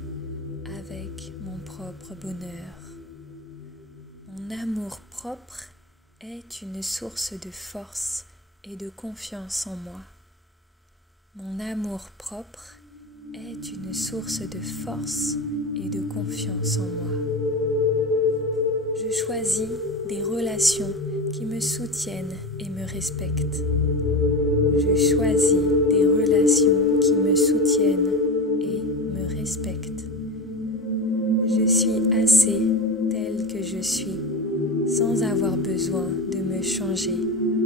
avec mon propre bonheur. Mon amour propre est une source de force et de confiance en moi. Mon amour propre est une source de force et de confiance en moi. Je choisis des relations qui me soutiennent et me respectent. Je choisis des relations qui me soutiennent et me respectent. Je suis assez telle que je suis, sans avoir besoin de me changer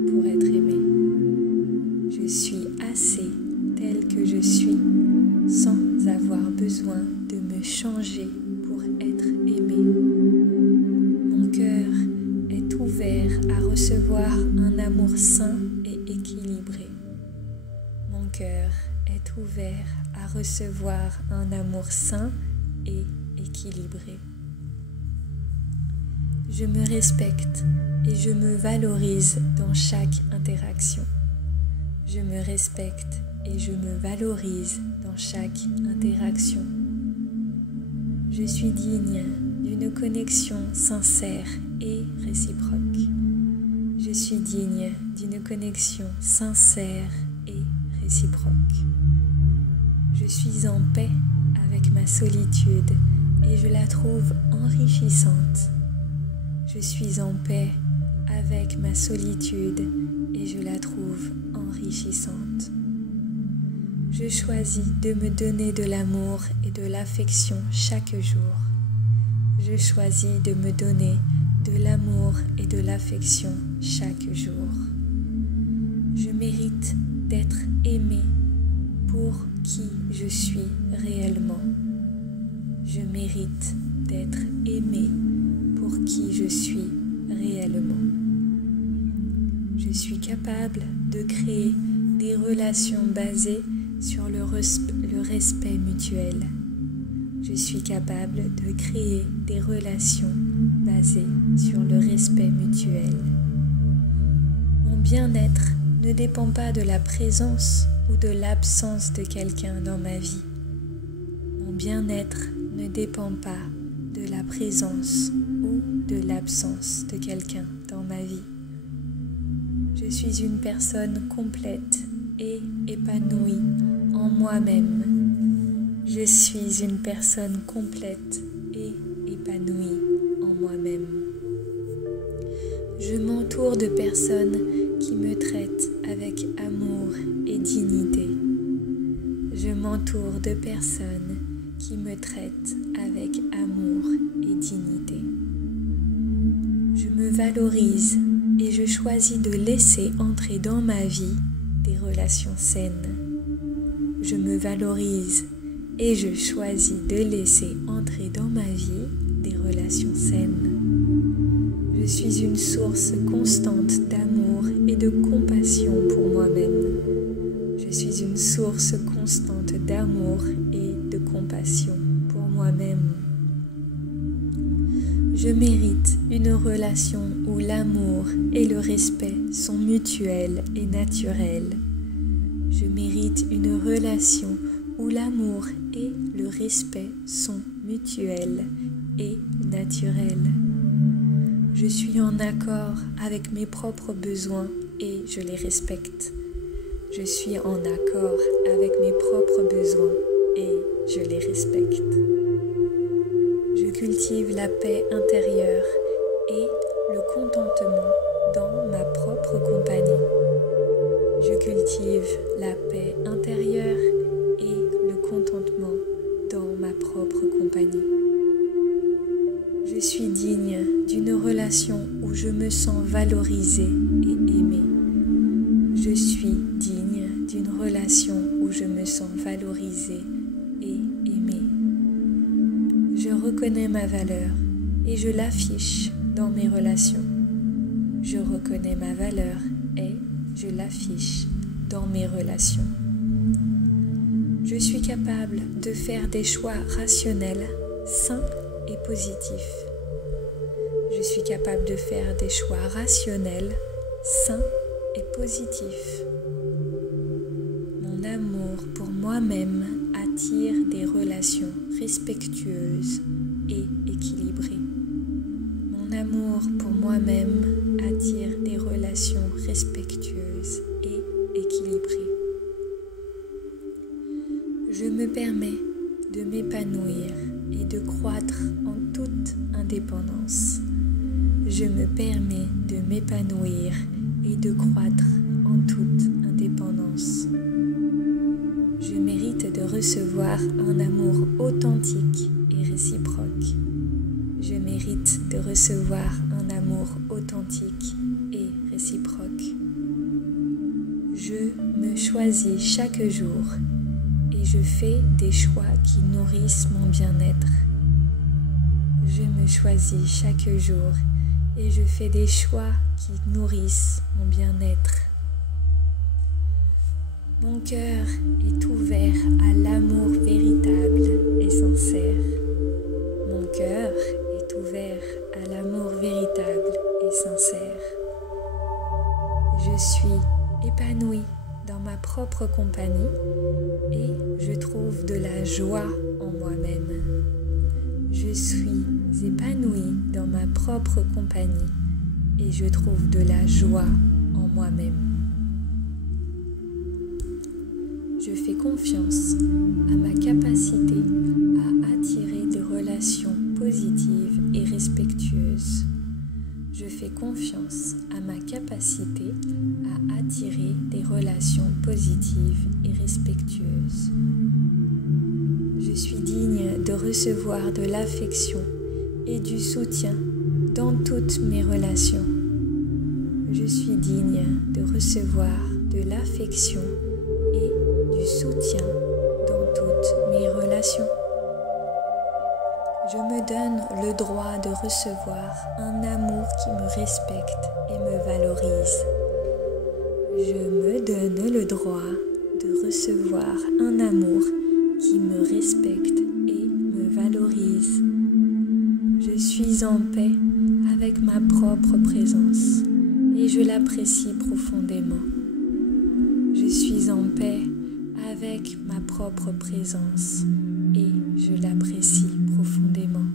pour être aimée. Je suis assez telle que je suis, sans avoir besoin de me changer pour être aimée. Mon cœur est ouvert à recevoir un amour sain et équilibré. Mon cœur est ouvert à recevoir un amour sain et équilibré. Je me respecte et je me valorise dans chaque interaction. Je me respecte et je me valorise dans chaque interaction. Je suis digne d'une connexion sincère et réciproque. Je suis digne d'une connexion sincère et réciproque. Je suis en paix avec ma solitude et je la trouve enrichissante. Je suis en paix avec ma solitude et je la trouve enrichissante. Je choisis de me donner de l'amour et de l'affection chaque jour. Je choisis de me donner de l'amour et de l'affection chaque jour. Je mérite d'être aimée pour qui je suis réellement. Je mérite d'être aimée pour qui je suis réellement. Je suis capable de créer des relations basées sur le respect mutuel. Je suis capable de créer des relations basées sur le respect mutuel. Mon bien-être ne dépend pas de la présence ou de l'absence de quelqu'un dans ma vie. Mon bien-être ne dépend pas de la présence ou de l'absence de quelqu'un dans ma vie. Je suis une personne complète et épanouie en moi-même. Je suis une personne complète et épanouie en moi-même. Je m'entoure de personnes qui me traitent avec amour et dignité. Je m'entoure de personnes qui me traitent avec amour et dignité. Je me valorise et je choisis de laisser entrer dans ma vie des relations saines. Je me valorise et je choisis de laisser entrer dans ma vie des relations saines. Je suis une source constante d'amour et de compassion pour moi-même. Je suis une source constante d'amour et de compassion pour moi-même. Je mérite une relation où l'amour et le respect sont mutuels et naturels. Je mérite une relation où l'amour et le respect sont mutuels et naturels. Je suis en accord avec mes propres besoins et je les respecte. Je suis en accord avec mes propres besoins et je les respecte. Je cultive la paix intérieure et le contentement dans ma propre compagnie. Je cultive la paix intérieure et le contentement dans ma propre compagnie. Je suis digne d'une relation où je me sens valorisée et aimée. Je suis digne d'une relation où je me sens valorisée et aimé. Je reconnais ma valeur et je l'affiche dans mes relations. Je reconnais ma valeur et je l'affiche dans mes relations. Je suis capable de faire des choix rationnels, sains et positifs. Je suis capable de faire des choix rationnels, sains et positifs. Mon amour pour moi-même attire des relations respectueuses et équilibrées. Mon amour pour moi-même attire des relations respectueuses et équilibrées. Je me permets de m'épanouir et de croître en toute indépendance. Je me permets de m'épanouir et de croître en toute indépendance. Je mérite de recevoir un amour authentique et réciproque. Je mérite de recevoir un amour authentique et réciproque. Je me choisis chaque jour et je fais des choix qui nourrissent mon bien-être. Je me choisis chaque jour et je fais des choix qui nourrissent mon bien-être. Mon cœur est ouvert à l'amour véritable et sincère. Mon cœur est ouvert à l'amour véritable et sincère. Je suis épanouie dans ma propre compagnie et je trouve de la joie en moi-même. Je suis épanouie dans ma propre compagnie et je trouve de la joie en moi-même. Je fais confiance à ma capacité à attirer des relations positives et respectueuses. Je fais confiance à ma capacité à attirer des relations positives et respectueuses. Je suis digne de recevoir de l'affection et du soutien dans toutes mes relations. Je suis digne de recevoir de l'affection et du soutien dans toutes mes relations. Je me donne le droit de recevoir un amour qui me respecte et me valorise. Je me donne le droit de recevoir un amour qui me respecte et me valorise. Je suis en paix avec ma propre présence et je l'apprécie profondément. Je suis en paix avec ma propre présence et je l'apprécie profondément.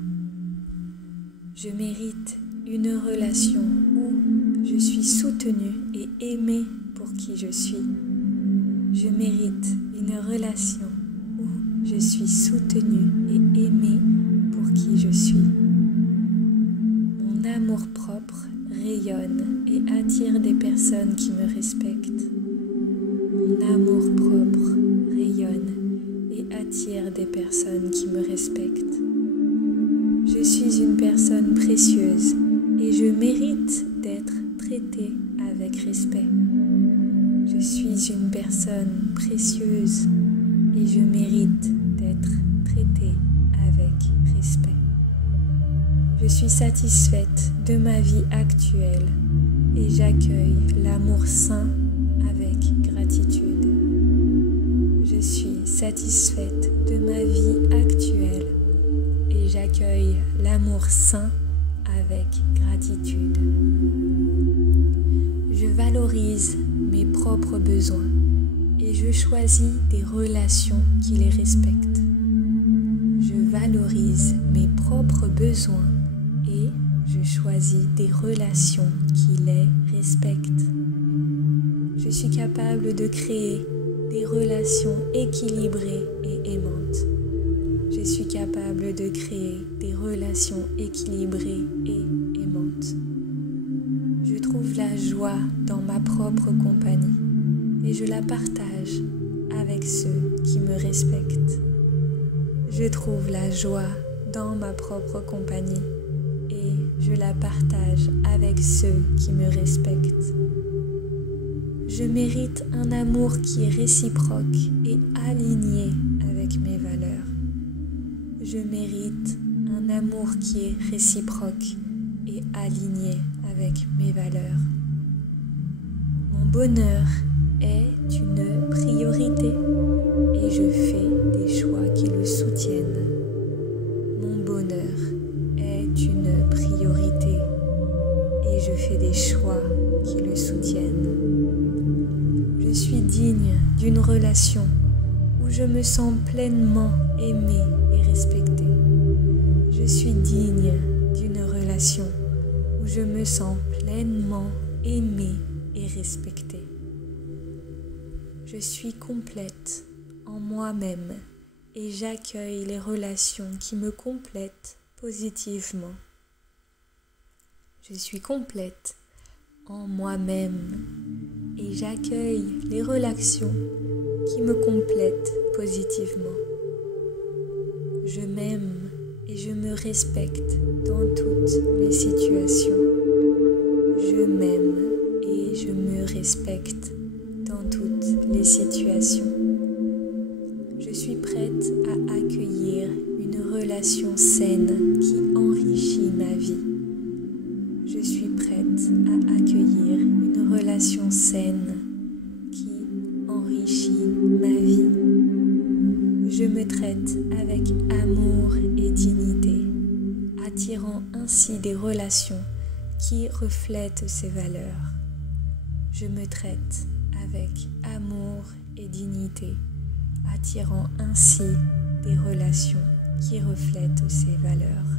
Je mérite une relation où je suis soutenue et aimée pour qui je suis. Je mérite une relation où je suis soutenue et aimée pour qui je suis. Mon amour-propre rayonne et attire des personnes qui me respectent. Mon amour-propre rayonne et attire des personnes qui me respectent. Je suis une personne précieuse et je mérite d'être traitée avec respect. Je suis une personne précieuse et je mérite d'être traitée avec respect. Je suis satisfaite de ma vie actuelle et j'accueille l'amour sain avec gratitude. Je suis satisfaite de ma vie actuelle et j'accueille l'amour sain avec gratitude. Je valorise mes propres besoins et je choisis des relations qui les respectent. Je valorise mes propres besoins et je choisis des relations qui les respectent. Je suis capable de créer des relations équilibrées et aimantes. Je suis capable de créer des relations équilibrées et aimantes. Je trouve la joie dans ma propre compagnie et je la partage avec ceux qui me respectent. Je trouve la joie dans ma propre compagnie et je la partage avec ceux qui me respectent. Je mérite un amour qui est réciproque et aligné avec mes valeurs. Je mérite un amour qui est réciproque et aligné avec mes valeurs. Mon bonheur est une priorité et je fais des choix qui le soutiennent. Mon bonheur est une priorité et je fais des choix qui le soutiennent. Je suis digne d'une relation où je me sens pleinement aimée et respectée. Je suis digne d'une relation où je me sens pleinement aimée et respectée. Je suis complète en moi-même et j'accueille les relations qui me complètent positivement. Je suis complète en moi-même et j'accueille les relations qui me complètent positivement. Je m'aime et je me respecte dans toutes les situations. Je m'aime et je me respecte dans toutes les situations. Je suis prête à accueillir une relation saine qui enrichit ma vie. Je suis prête à accueillir une relation saine qui enrichit ma vie. Je me traite avec amour et dignité, attirant ainsi des relations qui reflètent ces valeurs. Je me traite avec amour et dignité, attirant ainsi des relations qui reflètent ces valeurs.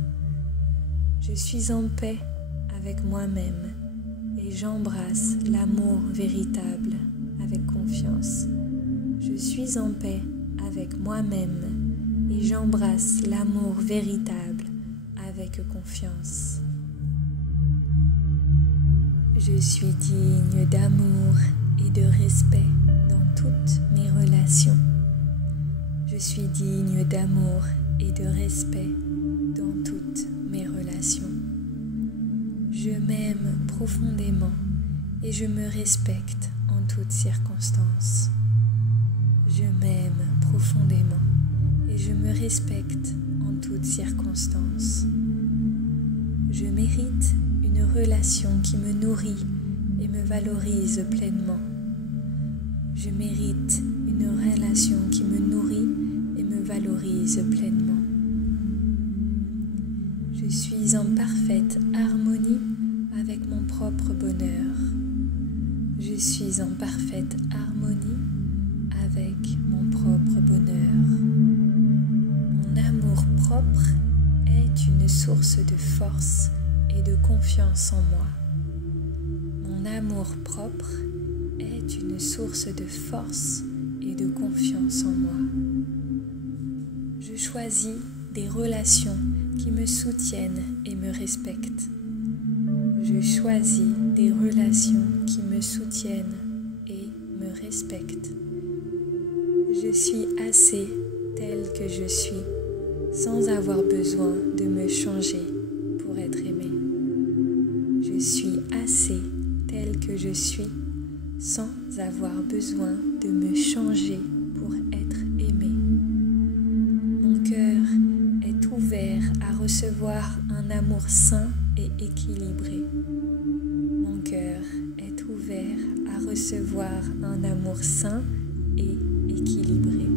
Je suis en paix avec moi-même et j'embrasse l'amour véritable avec confiance. Je suis en paix avec moi-même et j'embrasse l'amour véritable avec confiance. Je suis digne d'amour et de respect dans toutes mes relations. Je suis digne d'amour et de respect dans toutes mes relations. Je m'aime profondément et je me respecte en toutes circonstances. Je m'aime profondément et je me respecte en toutes circonstances. Je mérite une relation qui me nourrit et me valorise pleinement. Je mérite une relation qui me nourrit et me valorise pleinement. Je suis en parfaite harmonie avec mon propre bonheur. Je suis en parfaite harmonie avec mon propre bonheur. Mon amour propre est une source de force et de confiance en moi. Mon amour propre est une source de force et de confiance en moi. Je choisis des relations qui me soutiennent et me respectent. Je choisis des relations qui me soutiennent et me respectent. Je suis assez telle que je suis, sans avoir besoin de me changer pour être aimée. Je suis assez telle que je suis, sans avoir besoin de me changer pour être aimée. Mon cœur est ouvert à recevoir un amour sain et équilibré. Mon cœur est ouvert à recevoir un amour sain et équilibré.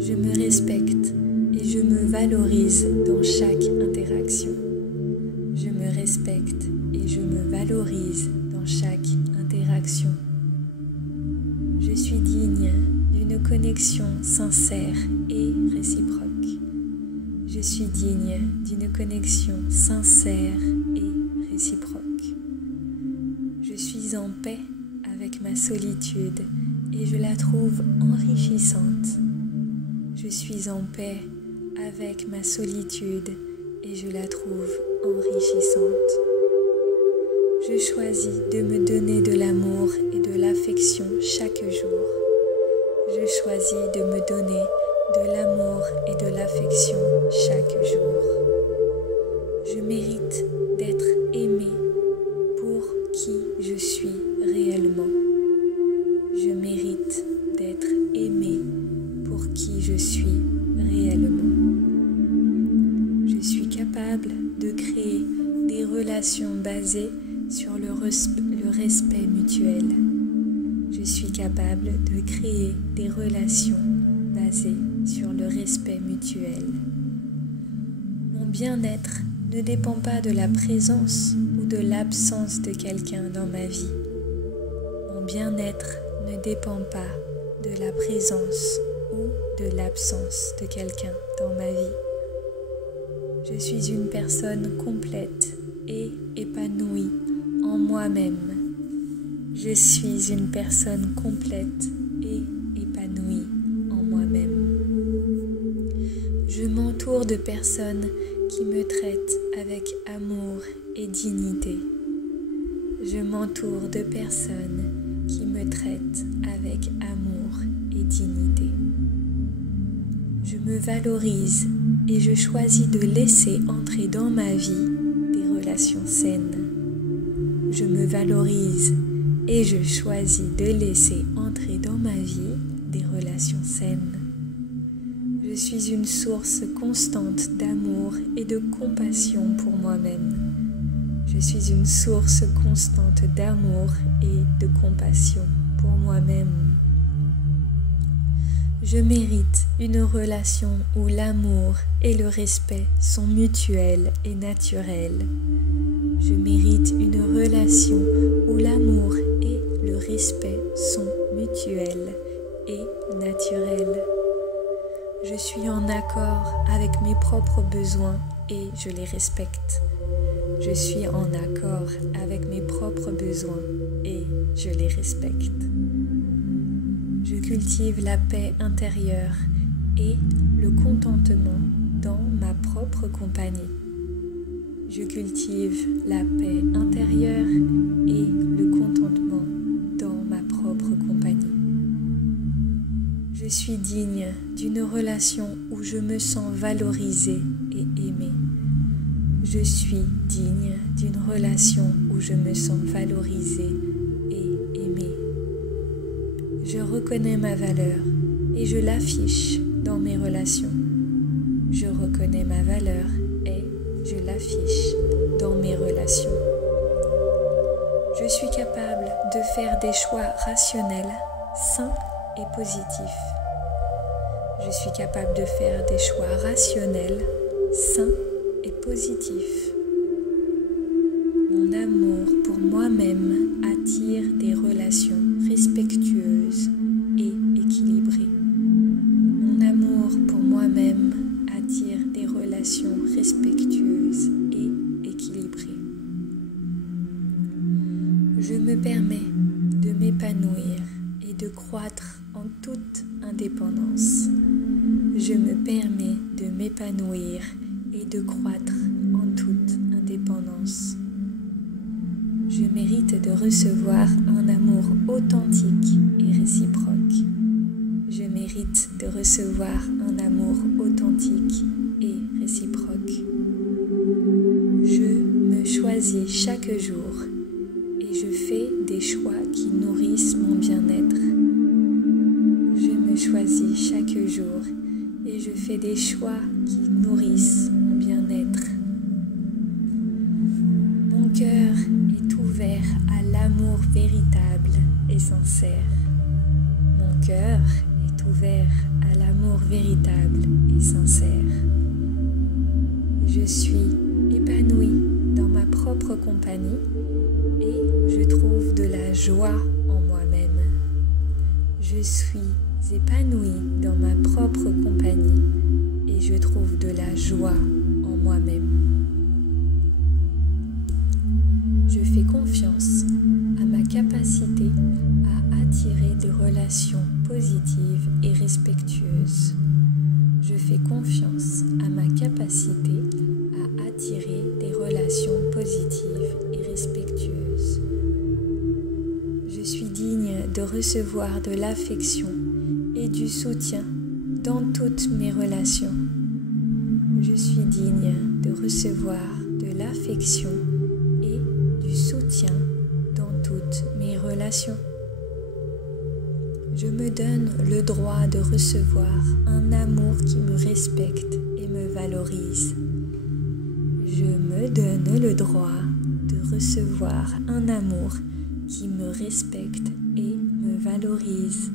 Je me respecte et je me valorise dans chaque interaction. Je me respecte et je me valorise dans chaque interaction. Je suis digne d'une connexion sincère et réciproque. Je suis digne d'une connexion sincère et réciproque. Je suis en paix avec ma solitude et je la trouve enrichissante. Je suis en paix avec ma solitude et je la trouve enrichissante. Je choisis de me donner de l'amour et de l'affection chaque jour. Je choisis de me donner de l'amour et de l'affection chaque jour. Je mérite d'être aimée pour qui je suis réellement. Je mérite d'être aimée pour qui je suis réellement. capable de créer des relations basées sur le respect mutuel. Je suis capable de créer des relations basées sur le respect mutuel. Mon bien-être ne dépend pas de la présence ou de l'absence de quelqu'un dans ma vie. Mon bien-être ne dépend pas de la présence ou de l'absence de quelqu'un dans ma vie. Je suis une personne complète et épanouie en moi-même. Je suis une personne complète et épanouie en moi-même. Je m'entoure de personnes qui me traitent avec amour et dignité. Je m'entoure de personnes qui me traitent avec amour et dignité. Je me valorise et je choisis de laisser entrer dans ma vie des relations saines. Je me valorise et je choisis de laisser entrer dans ma vie des relations saines. Je suis une source constante d'amour et de compassion pour moi-même. Je suis une source constante d'amour et de compassion pour moi-même. Je mérite une relation où l'amour et le respect sont mutuels et naturels. Je mérite une relation où l'amour et le respect sont mutuels et naturels. Je suis en accord avec mes propres besoins et je les respecte. Je suis en accord avec mes propres besoins et je les respecte. Je cultive la paix intérieure et le contentement dans ma propre compagnie. Je cultive la paix intérieure et le contentement dans ma propre compagnie. Je suis digne d'une relation où je me sens valorisée et aimée. Je suis digne d'une relation où je me sens valorisée et aimée. Je reconnais ma valeur et je l'affiche dans mes relations. Je reconnais ma valeur et je l'affiche dans mes relations. Je suis capable de faire des choix rationnels, sains et positifs. Je suis capable de faire des choix rationnels, sains et positifs. Mon amour pour moi-même attire des relations respectueuses et équilibrées. Mon amour pour moi-même attire des relations respectueuses et équilibrées. Je me permets de m'épanouir et de croître en toute indépendance. Je me permets de m'épanouir et de croître en toute indépendance. Je mérite de recevoir un amour authentique et réciproque. Je mérite de recevoir un amour authentique et réciproque. Je me choisis chaque jour et je fais des choix qui nourrissent mon bien-être. Je me choisis chaque jour et je fais des choix qui nourrissent mon bien-être. Mon cœur est ouvert à l'amour véritable et sincère. Mon cœur est ouvert à l'amour véritable et sincère. Je suis épanouie dans ma propre compagnie et je trouve de la joie en moi-même. Je suis épanouie dans ma propre compagnie et je trouve de la joie en moi-même. Je fais confiance à ma capacité à attirer des relations positives et respectueuses. Je fais confiance à ma capacité à attirer des relations positives et respectueuses. Je suis digne de recevoir de l'affection et du soutien dans toutes mes relations. Je suis digne de recevoir de l'affection et du soutien dans toutes mes relations. Je me donne le droit de recevoir un amour qui me respecte et me valorise. donne le droit de recevoir un amour qui me respecte et me valorise.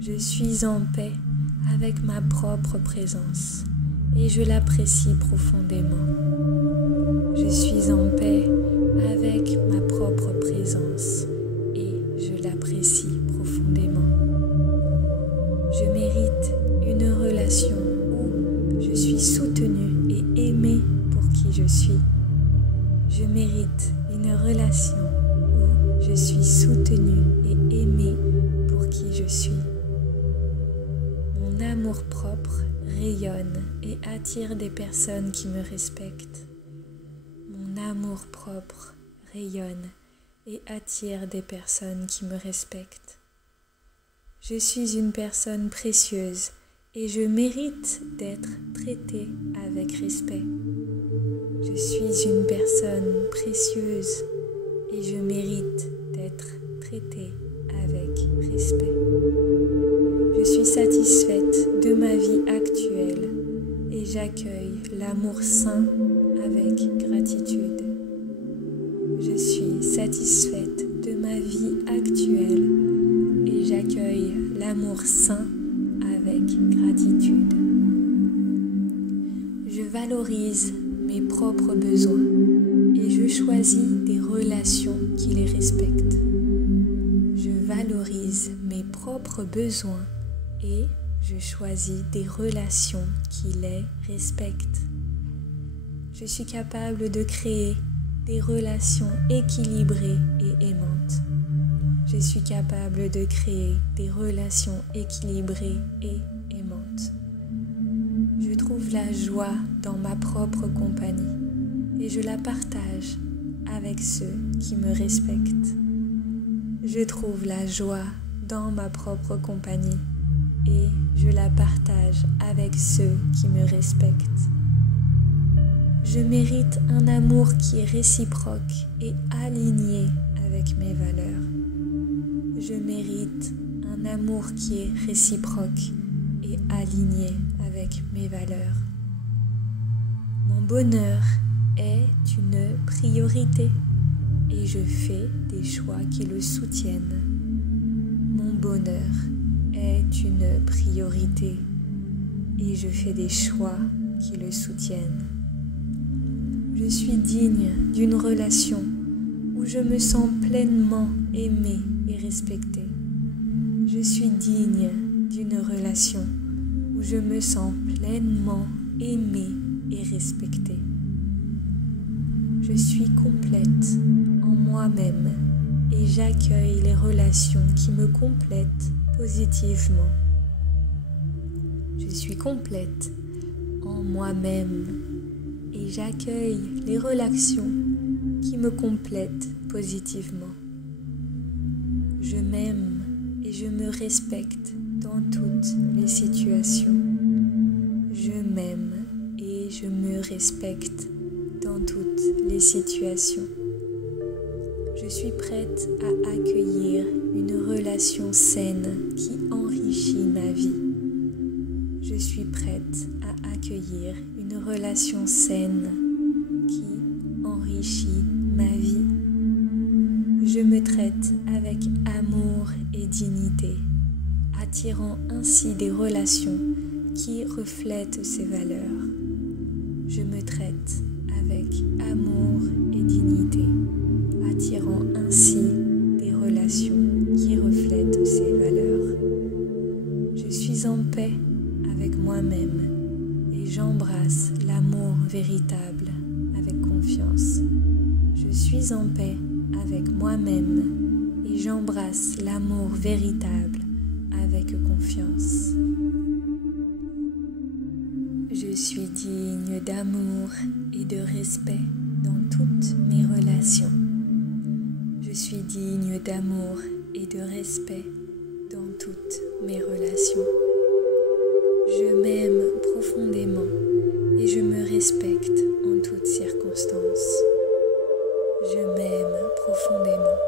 Je suis en paix avec ma propre présence et je l'apprécie profondément. Je suis en paix avec ma propre présence et je l'apprécie profondément. Je mérite une relation où je suis soutenue et aimée pour qui je suis. Je mérite une relation où je suis soutenue et aimée pour qui je suis. Mon amour-propre rayonne et attire des personnes qui me respectent. Mon amour-propre rayonne et attire des personnes qui me respectent. Je suis une personne précieuse et je mérite d'être traitée avec respect. Je suis une personne précieuse et je mérite d'être traitée avec respect. Je suis satisfaite de ma vie actuelle et j'accueille l'amour sain avec gratitude. Je suis satisfaite de ma vie actuelle et j'accueille l'amour sain avec gratitude. Je valorise mes propres besoins et je choisis des relations qui les respectent. Je valorise mes propres besoins et je choisis des relations qui les respectent. Je suis capable de créer des relations équilibrées et aimantes. Je suis capable de créer des relations équilibrées et aimantes. Je trouve la joie dans ma propre compagnie et je la partage avec ceux qui me respectent. Je trouve la joie dans ma propre compagnie et je la partage avec ceux qui me respectent. Je mérite un amour qui est réciproque et aligné avec mes valeurs. Je mérite un amour qui est réciproque et aligné avec mes valeurs. Mon bonheur est une priorité et je fais des choix qui le soutiennent. Mon bonheur est une priorité et je fais des choix qui le soutiennent. Je suis digne d'une relation où je me sens pleinement aimée et respectée. Je suis digne d'une relation où je me sens pleinement aimée et respectée. Je suis complète en moi-même et j'accueille les relations qui me complètent positivement. Je suis complète en moi-même et j'accueille les relations qui me complètent positivement. Je m'aime et je me respecte dans toutes les situations. Je m'aime et je me respecte dans toutes les situations. Je suis prête à accueillir une relation saine qui enrichit ma vie. Je suis prête à accueillir une relation saine qui enrichit ma vie. Je me traite avec amour et dignité, attirant ainsi des relations qui reflètent ces valeurs. Je me traite avec amour et dignité, attirant ainsi des relations qui reflètent ces valeurs. Je suis en paix avec moi-même et j'embrasse l'amour véritable avec confiance. Je suis en paix avec moi-même et j'embrasse l'amour véritable avec confiance. Je suis digne d'amour et de respect dans toutes mes relations. Je suis digne d'amour et de respect dans toutes mes relations. Je m'aime profondément et je me respecte en toutes circonstances. Je m'aime profondément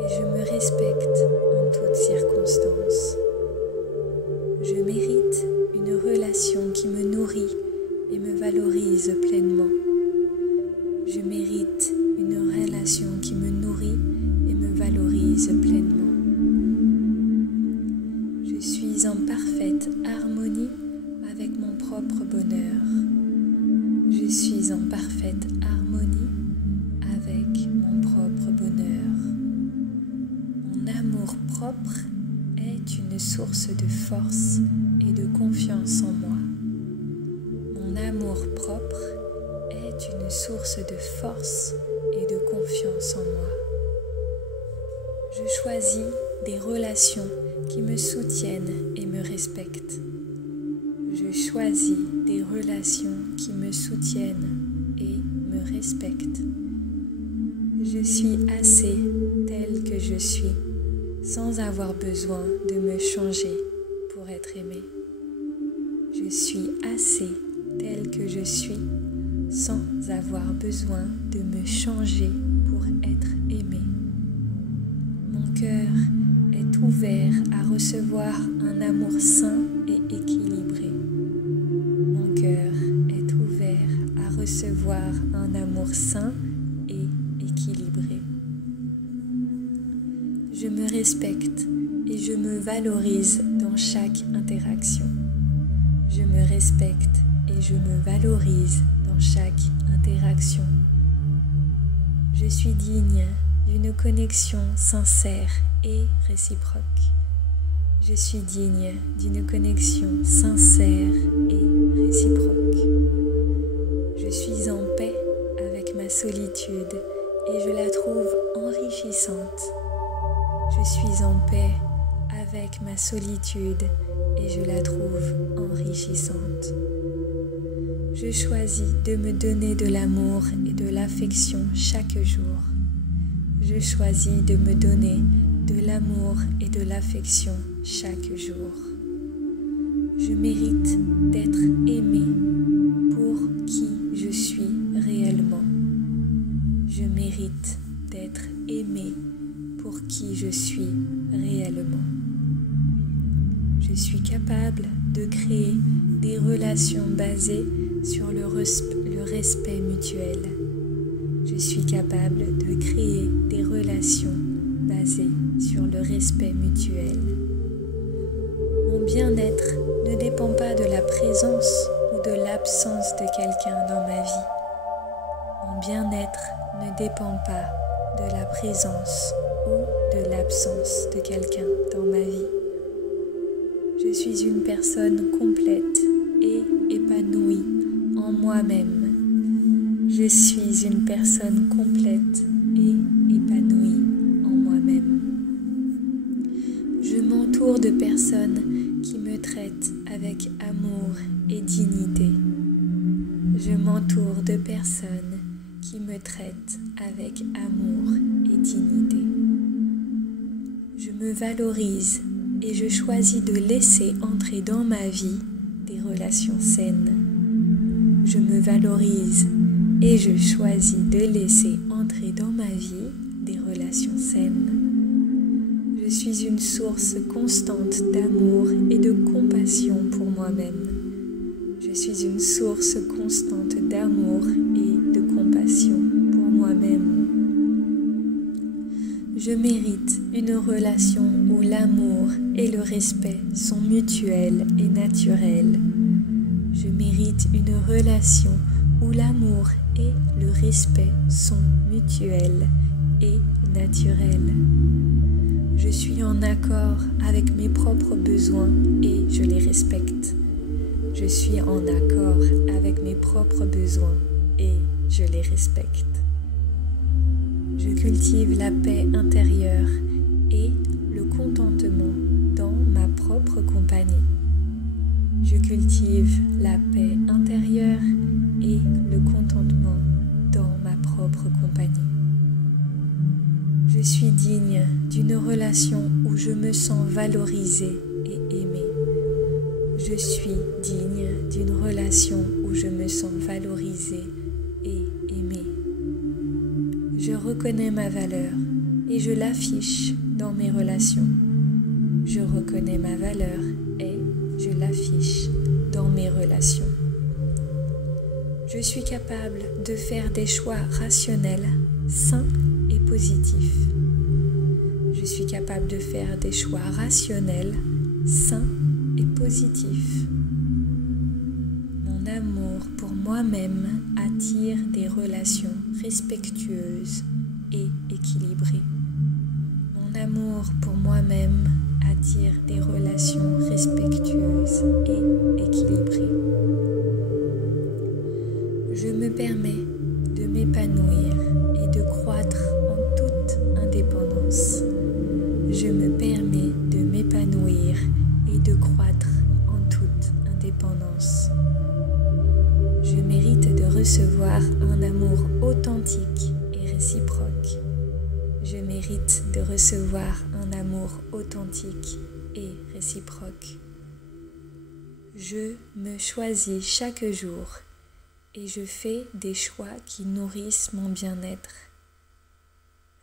et je me respecte en toutes circonstances. Je mérite une relation qui me nourrit et me valorise pleinement. Je mérite une relation qui me nourrit et me valorise pleinement. Je suis en parfaite harmonie avec mon propre bonheur. Je suis en parfaite harmonie avec mon propre bonheur. Mon amour propre est une source de force et de confiance en moi. Mon amour propre est une source de force et de confiance en moi. Je choisis des relations qui me soutiennent et me respectent. Je choisis des relations qui me soutiennent et me respectent. Je suis assez telle que je suis, sans avoir besoin de me changer pour être aimée. Je suis assez telle que je suis, sans avoir besoin de me changer pour être aimée. Mon cœur est ouvert à recevoir un amour sain et équilibré. Mon cœur est ouvert à recevoir un amour sain et équilibré. Je me respecte et je me valorise dans chaque interaction. Je me respecte et je me valorise dans chaque interaction. Je suis digne d'une connexion sincère et réciproque. Je suis digne d'une connexion sincère et réciproque. Je suis en paix avec ma solitude et je la trouve enrichissante. Je suis en paix avec ma solitude et je la trouve enrichissante. Je choisis de me donner de l'amour et de l'affection chaque jour. Je choisis de me donner de l'amour et de l'affection chaque jour. Je mérite d'être aimée pour qui je suis réellement. Je mérite d'être aimée pour qui je suis réellement. Je suis capable de créer des relations basées sur le respect mutuel. Je suis capable de créer des relations basées sur le respect mutuel. Mon bien-être ne dépend pas de la présence ou de l'absence de quelqu'un dans ma vie. Mon bien-être ne dépend pas de la présence ou de l'absence de quelqu'un dans ma vie. Je suis une personne complète et épanouie en moi-même. Je suis une personne complète et épanouie en moi-même. Je m'entoure de personnes qui me traitent avec amour et dignité. Je m'entoure de personnes qui me traitent avec amour et dignité. Je me valorise et je choisis de laisser entrer dans ma vie des relations saines. Je me valorise et je choisis de laisser entrer dans ma vie des relations saines. Je suis une source constante d'amour et de compassion pour moi-même. Je suis une source constante d'amour et de compassion pour moi-même. Je mérite une relation où l'amour et le respect sont mutuels et naturels. Je mérite une relation où l'amour et le respect sont mutuels et naturels. Je suis en accord avec mes propres besoins et je les respecte. Je suis en accord avec mes propres besoins et je les respecte. Je cultive la paix intérieure et le contentement dans ma propre compagnie. Je cultive la paix intérieure et le contentement dans ma propre compagnie. Je suis digne d'une relation où je me sens valorisée et aimée. Je suis digne d'une relation où je me sens valorisée et aimée. Je reconnais ma valeur et je l'affiche dans mes relations. Je reconnais ma valeur et je l'affiche dans mes relations. Je suis capable de faire des choix rationnels, sains et positifs. Je suis capable de faire des choix rationnels, sains et positifs. Mon amour pour moi-même attire des relations respectueuses et équilibrées. Mon amour pour moi-même attire des relations respectueuses et équilibrées. Je me permets de m'épanouir et de croître en toute indépendance. Je me permets de m'épanouir et de croître en toute indépendance. Je mérite de recevoir un amour authentique et réciproque. Je mérite de recevoir un amour authentique et réciproque. Je me choisis chaque jour et je fais des choix qui nourrissent mon bien-être.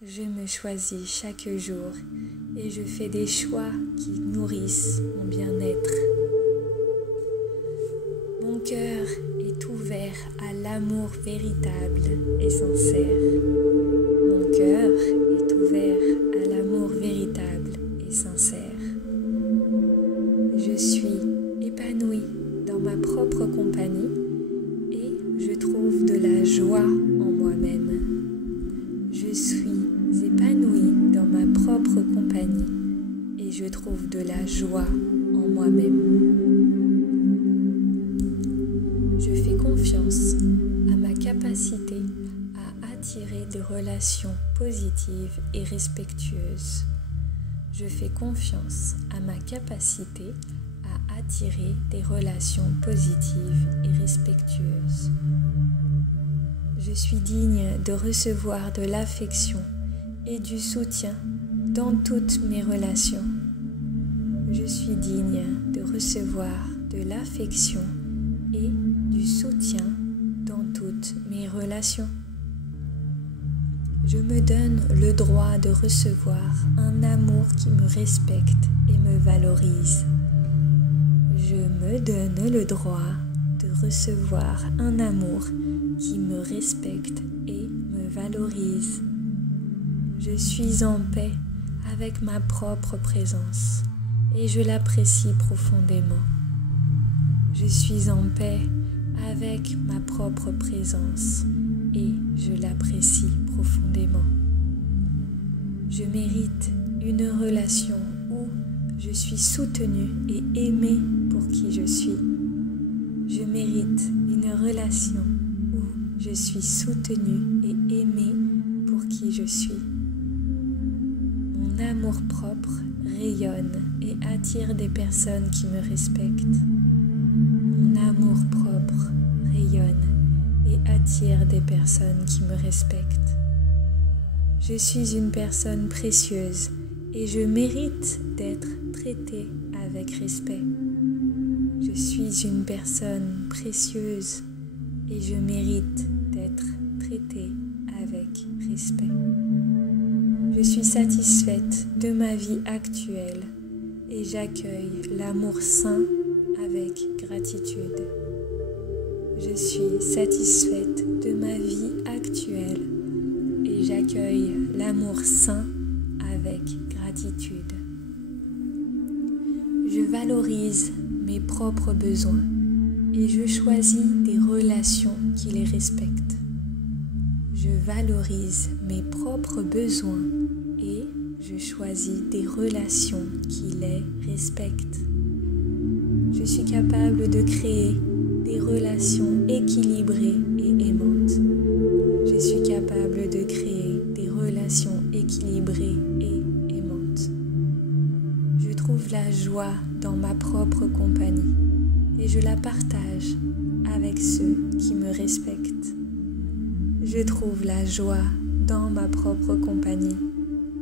Je me choisis chaque jour et je fais des choix qui nourrissent mon bien-être. Mon cœur est ouvert à l'amour véritable et sincère. Mon cœur est ouvert à l'amour véritable et sincère. Je suis épanouie dans ma propre compagnie et je trouve de la joie en moi-même. Je suis épanouie dans ma propre compagnie et je trouve de la joie en moi-même. Je fais confiance à ma capacité à attirer des relations positives et respectueuses. Je fais confiance à ma capacité à attirer des relations positives et respectueuses. Je suis digne de recevoir de l'affection et du soutien dans toutes mes relations. Je suis digne de recevoir de l'affection et du soutien dans toutes mes relations. Je me donne le droit de recevoir un amour qui me respecte et me valorise. Je me donne le droit de recevoir un amour qui me respecte et me valorise. Je suis en paix avec ma propre présence et je l'apprécie profondément. Je suis en paix avec ma propre présence et je l'apprécie profondément. Je mérite une relation où je suis soutenue et aimée pour qui je suis. Je mérite une relation où je suis soutenue et aimée pour qui je suis. Mon amour-propre rayonne et attire des personnes qui me respectent. Mon amour-propre rayonne et attire des personnes qui me respectent. Je suis une personne précieuse et je mérite d'être traitée avec respect. Je suis une personne précieuse et je mérite d'être traitée avec respect. Je suis satisfaite de ma vie actuelle et j'accueille l'amour sain avec gratitude. Je suis satisfaite de ma vie actuelle et j'accueille l'amour sain avec gratitude. Je valorise mes propres besoins et je choisis des relations qui les respectent. Je valorise mes propres besoins et je choisis des relations qui les respectent. Je suis capable de créer des relations équilibrées et aimantes. Je suis capable de créer des relations équilibrées et aimantes. Je trouve la joie dans ma propre compagnie et je la partage avec ceux qui me respectent. Je trouve la joie dans ma propre compagnie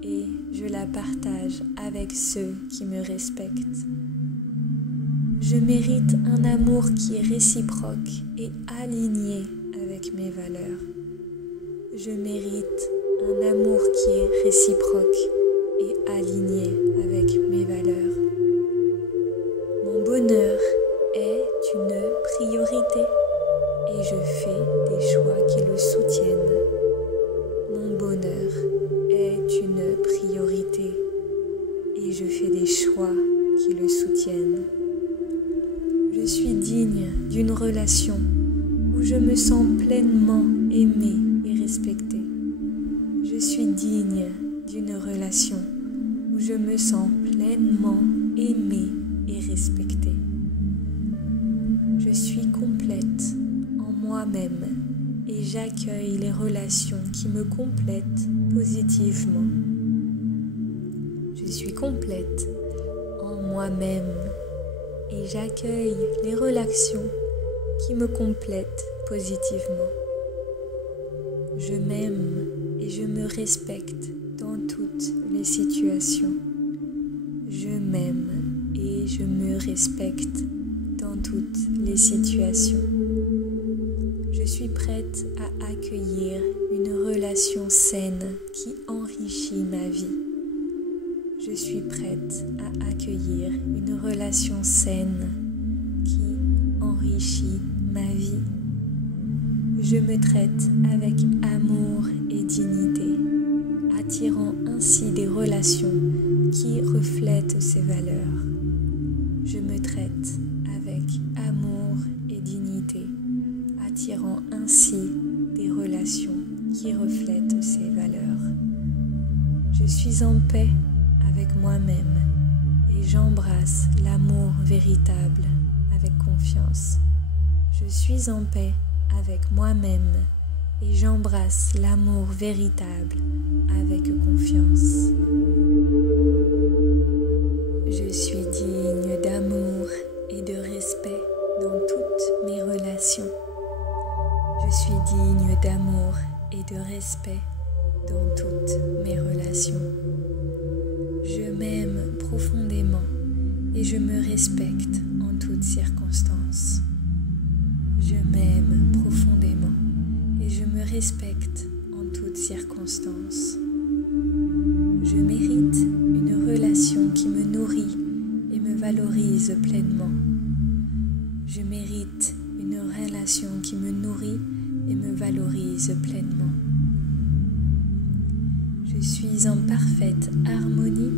et je la partage avec ceux qui me respectent. Je mérite un amour qui est réciproque et aligné avec mes valeurs. Je mérite un amour qui est réciproque et aligné avec mes valeurs. Mon bonheur est une priorité et je fais me sens pleinement aimée et respectée. Je suis complète en moi-même et j'accueille les relations qui me complètent positivement. Je suis complète en moi-même et j'accueille les relations qui me complètent positivement. Je m'aime et je me respecte dans toutes les situations. Je m'aime et je me respecte dans toutes les situations. Je suis prête à accueillir une relation saine qui enrichit ma vie. Je suis prête à accueillir une relation saine qui enrichit ma vie. Je me traite avec amour et dignité, attirant ainsi des relations qui reflètent ces valeurs. Je me traite avec amour et dignité, attirant ainsi des relations qui reflètent ces valeurs. Je suis en paix avec moi-même et j'embrasse l'amour véritable avec confiance. Je suis en paix avec moi-même et j'embrasse l'amour véritable avec confiance. Je suis digne d'amour et de respect dans toutes mes relations. Je suis digne d'amour et de respect dans toutes mes relations. Je m'aime profondément et je me respecte en toutes circonstances. Je m'aime profondément et je me respecte en toutes circonstances. Je mérite une relation qui me nourrit et me valorise pleinement. Je mérite une relation qui me nourrit et me valorise pleinement. Je suis en parfaite harmonie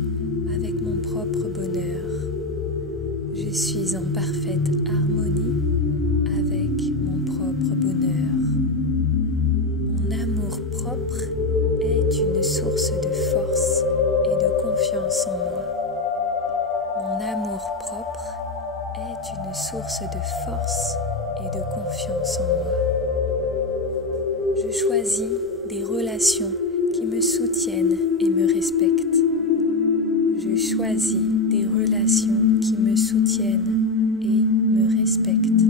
avec mon propre bonheur. Je suis en parfaite harmonie avec mon propre bonheur. Mon amour propre est une source de force et de confiance en moi. Mon amour propre est une source de force et de confiance en moi. Je choisis des relations qui me soutiennent et me respectent. Je choisis des relations qui me soutiennent et me respectent.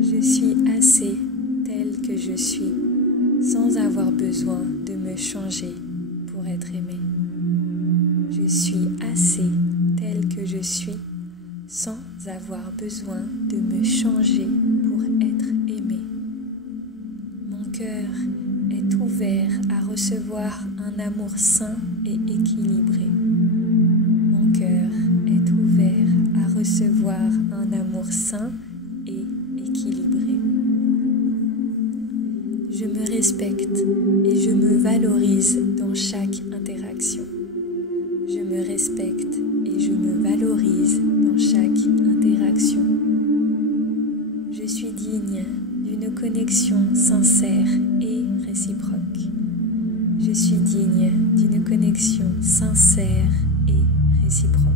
Je suis assez telle que je suis, sans avoir besoin de me changer pour être aimée. Je suis assez telle que je suis, sans avoir besoin de me changer pour être aimée. Mon cœur est ouvert à recevoir un amour sain et équilibré. Mon cœur est ouvert à recevoir un amour sain et équilibré. Je me respecte et je me valorise dans chaque interaction. Je me respecte et je me valorise dans chaque interaction. Je suis digne d'une connexion sincère et réciproque. Je suis digne d'une connexion sincère et réciproque.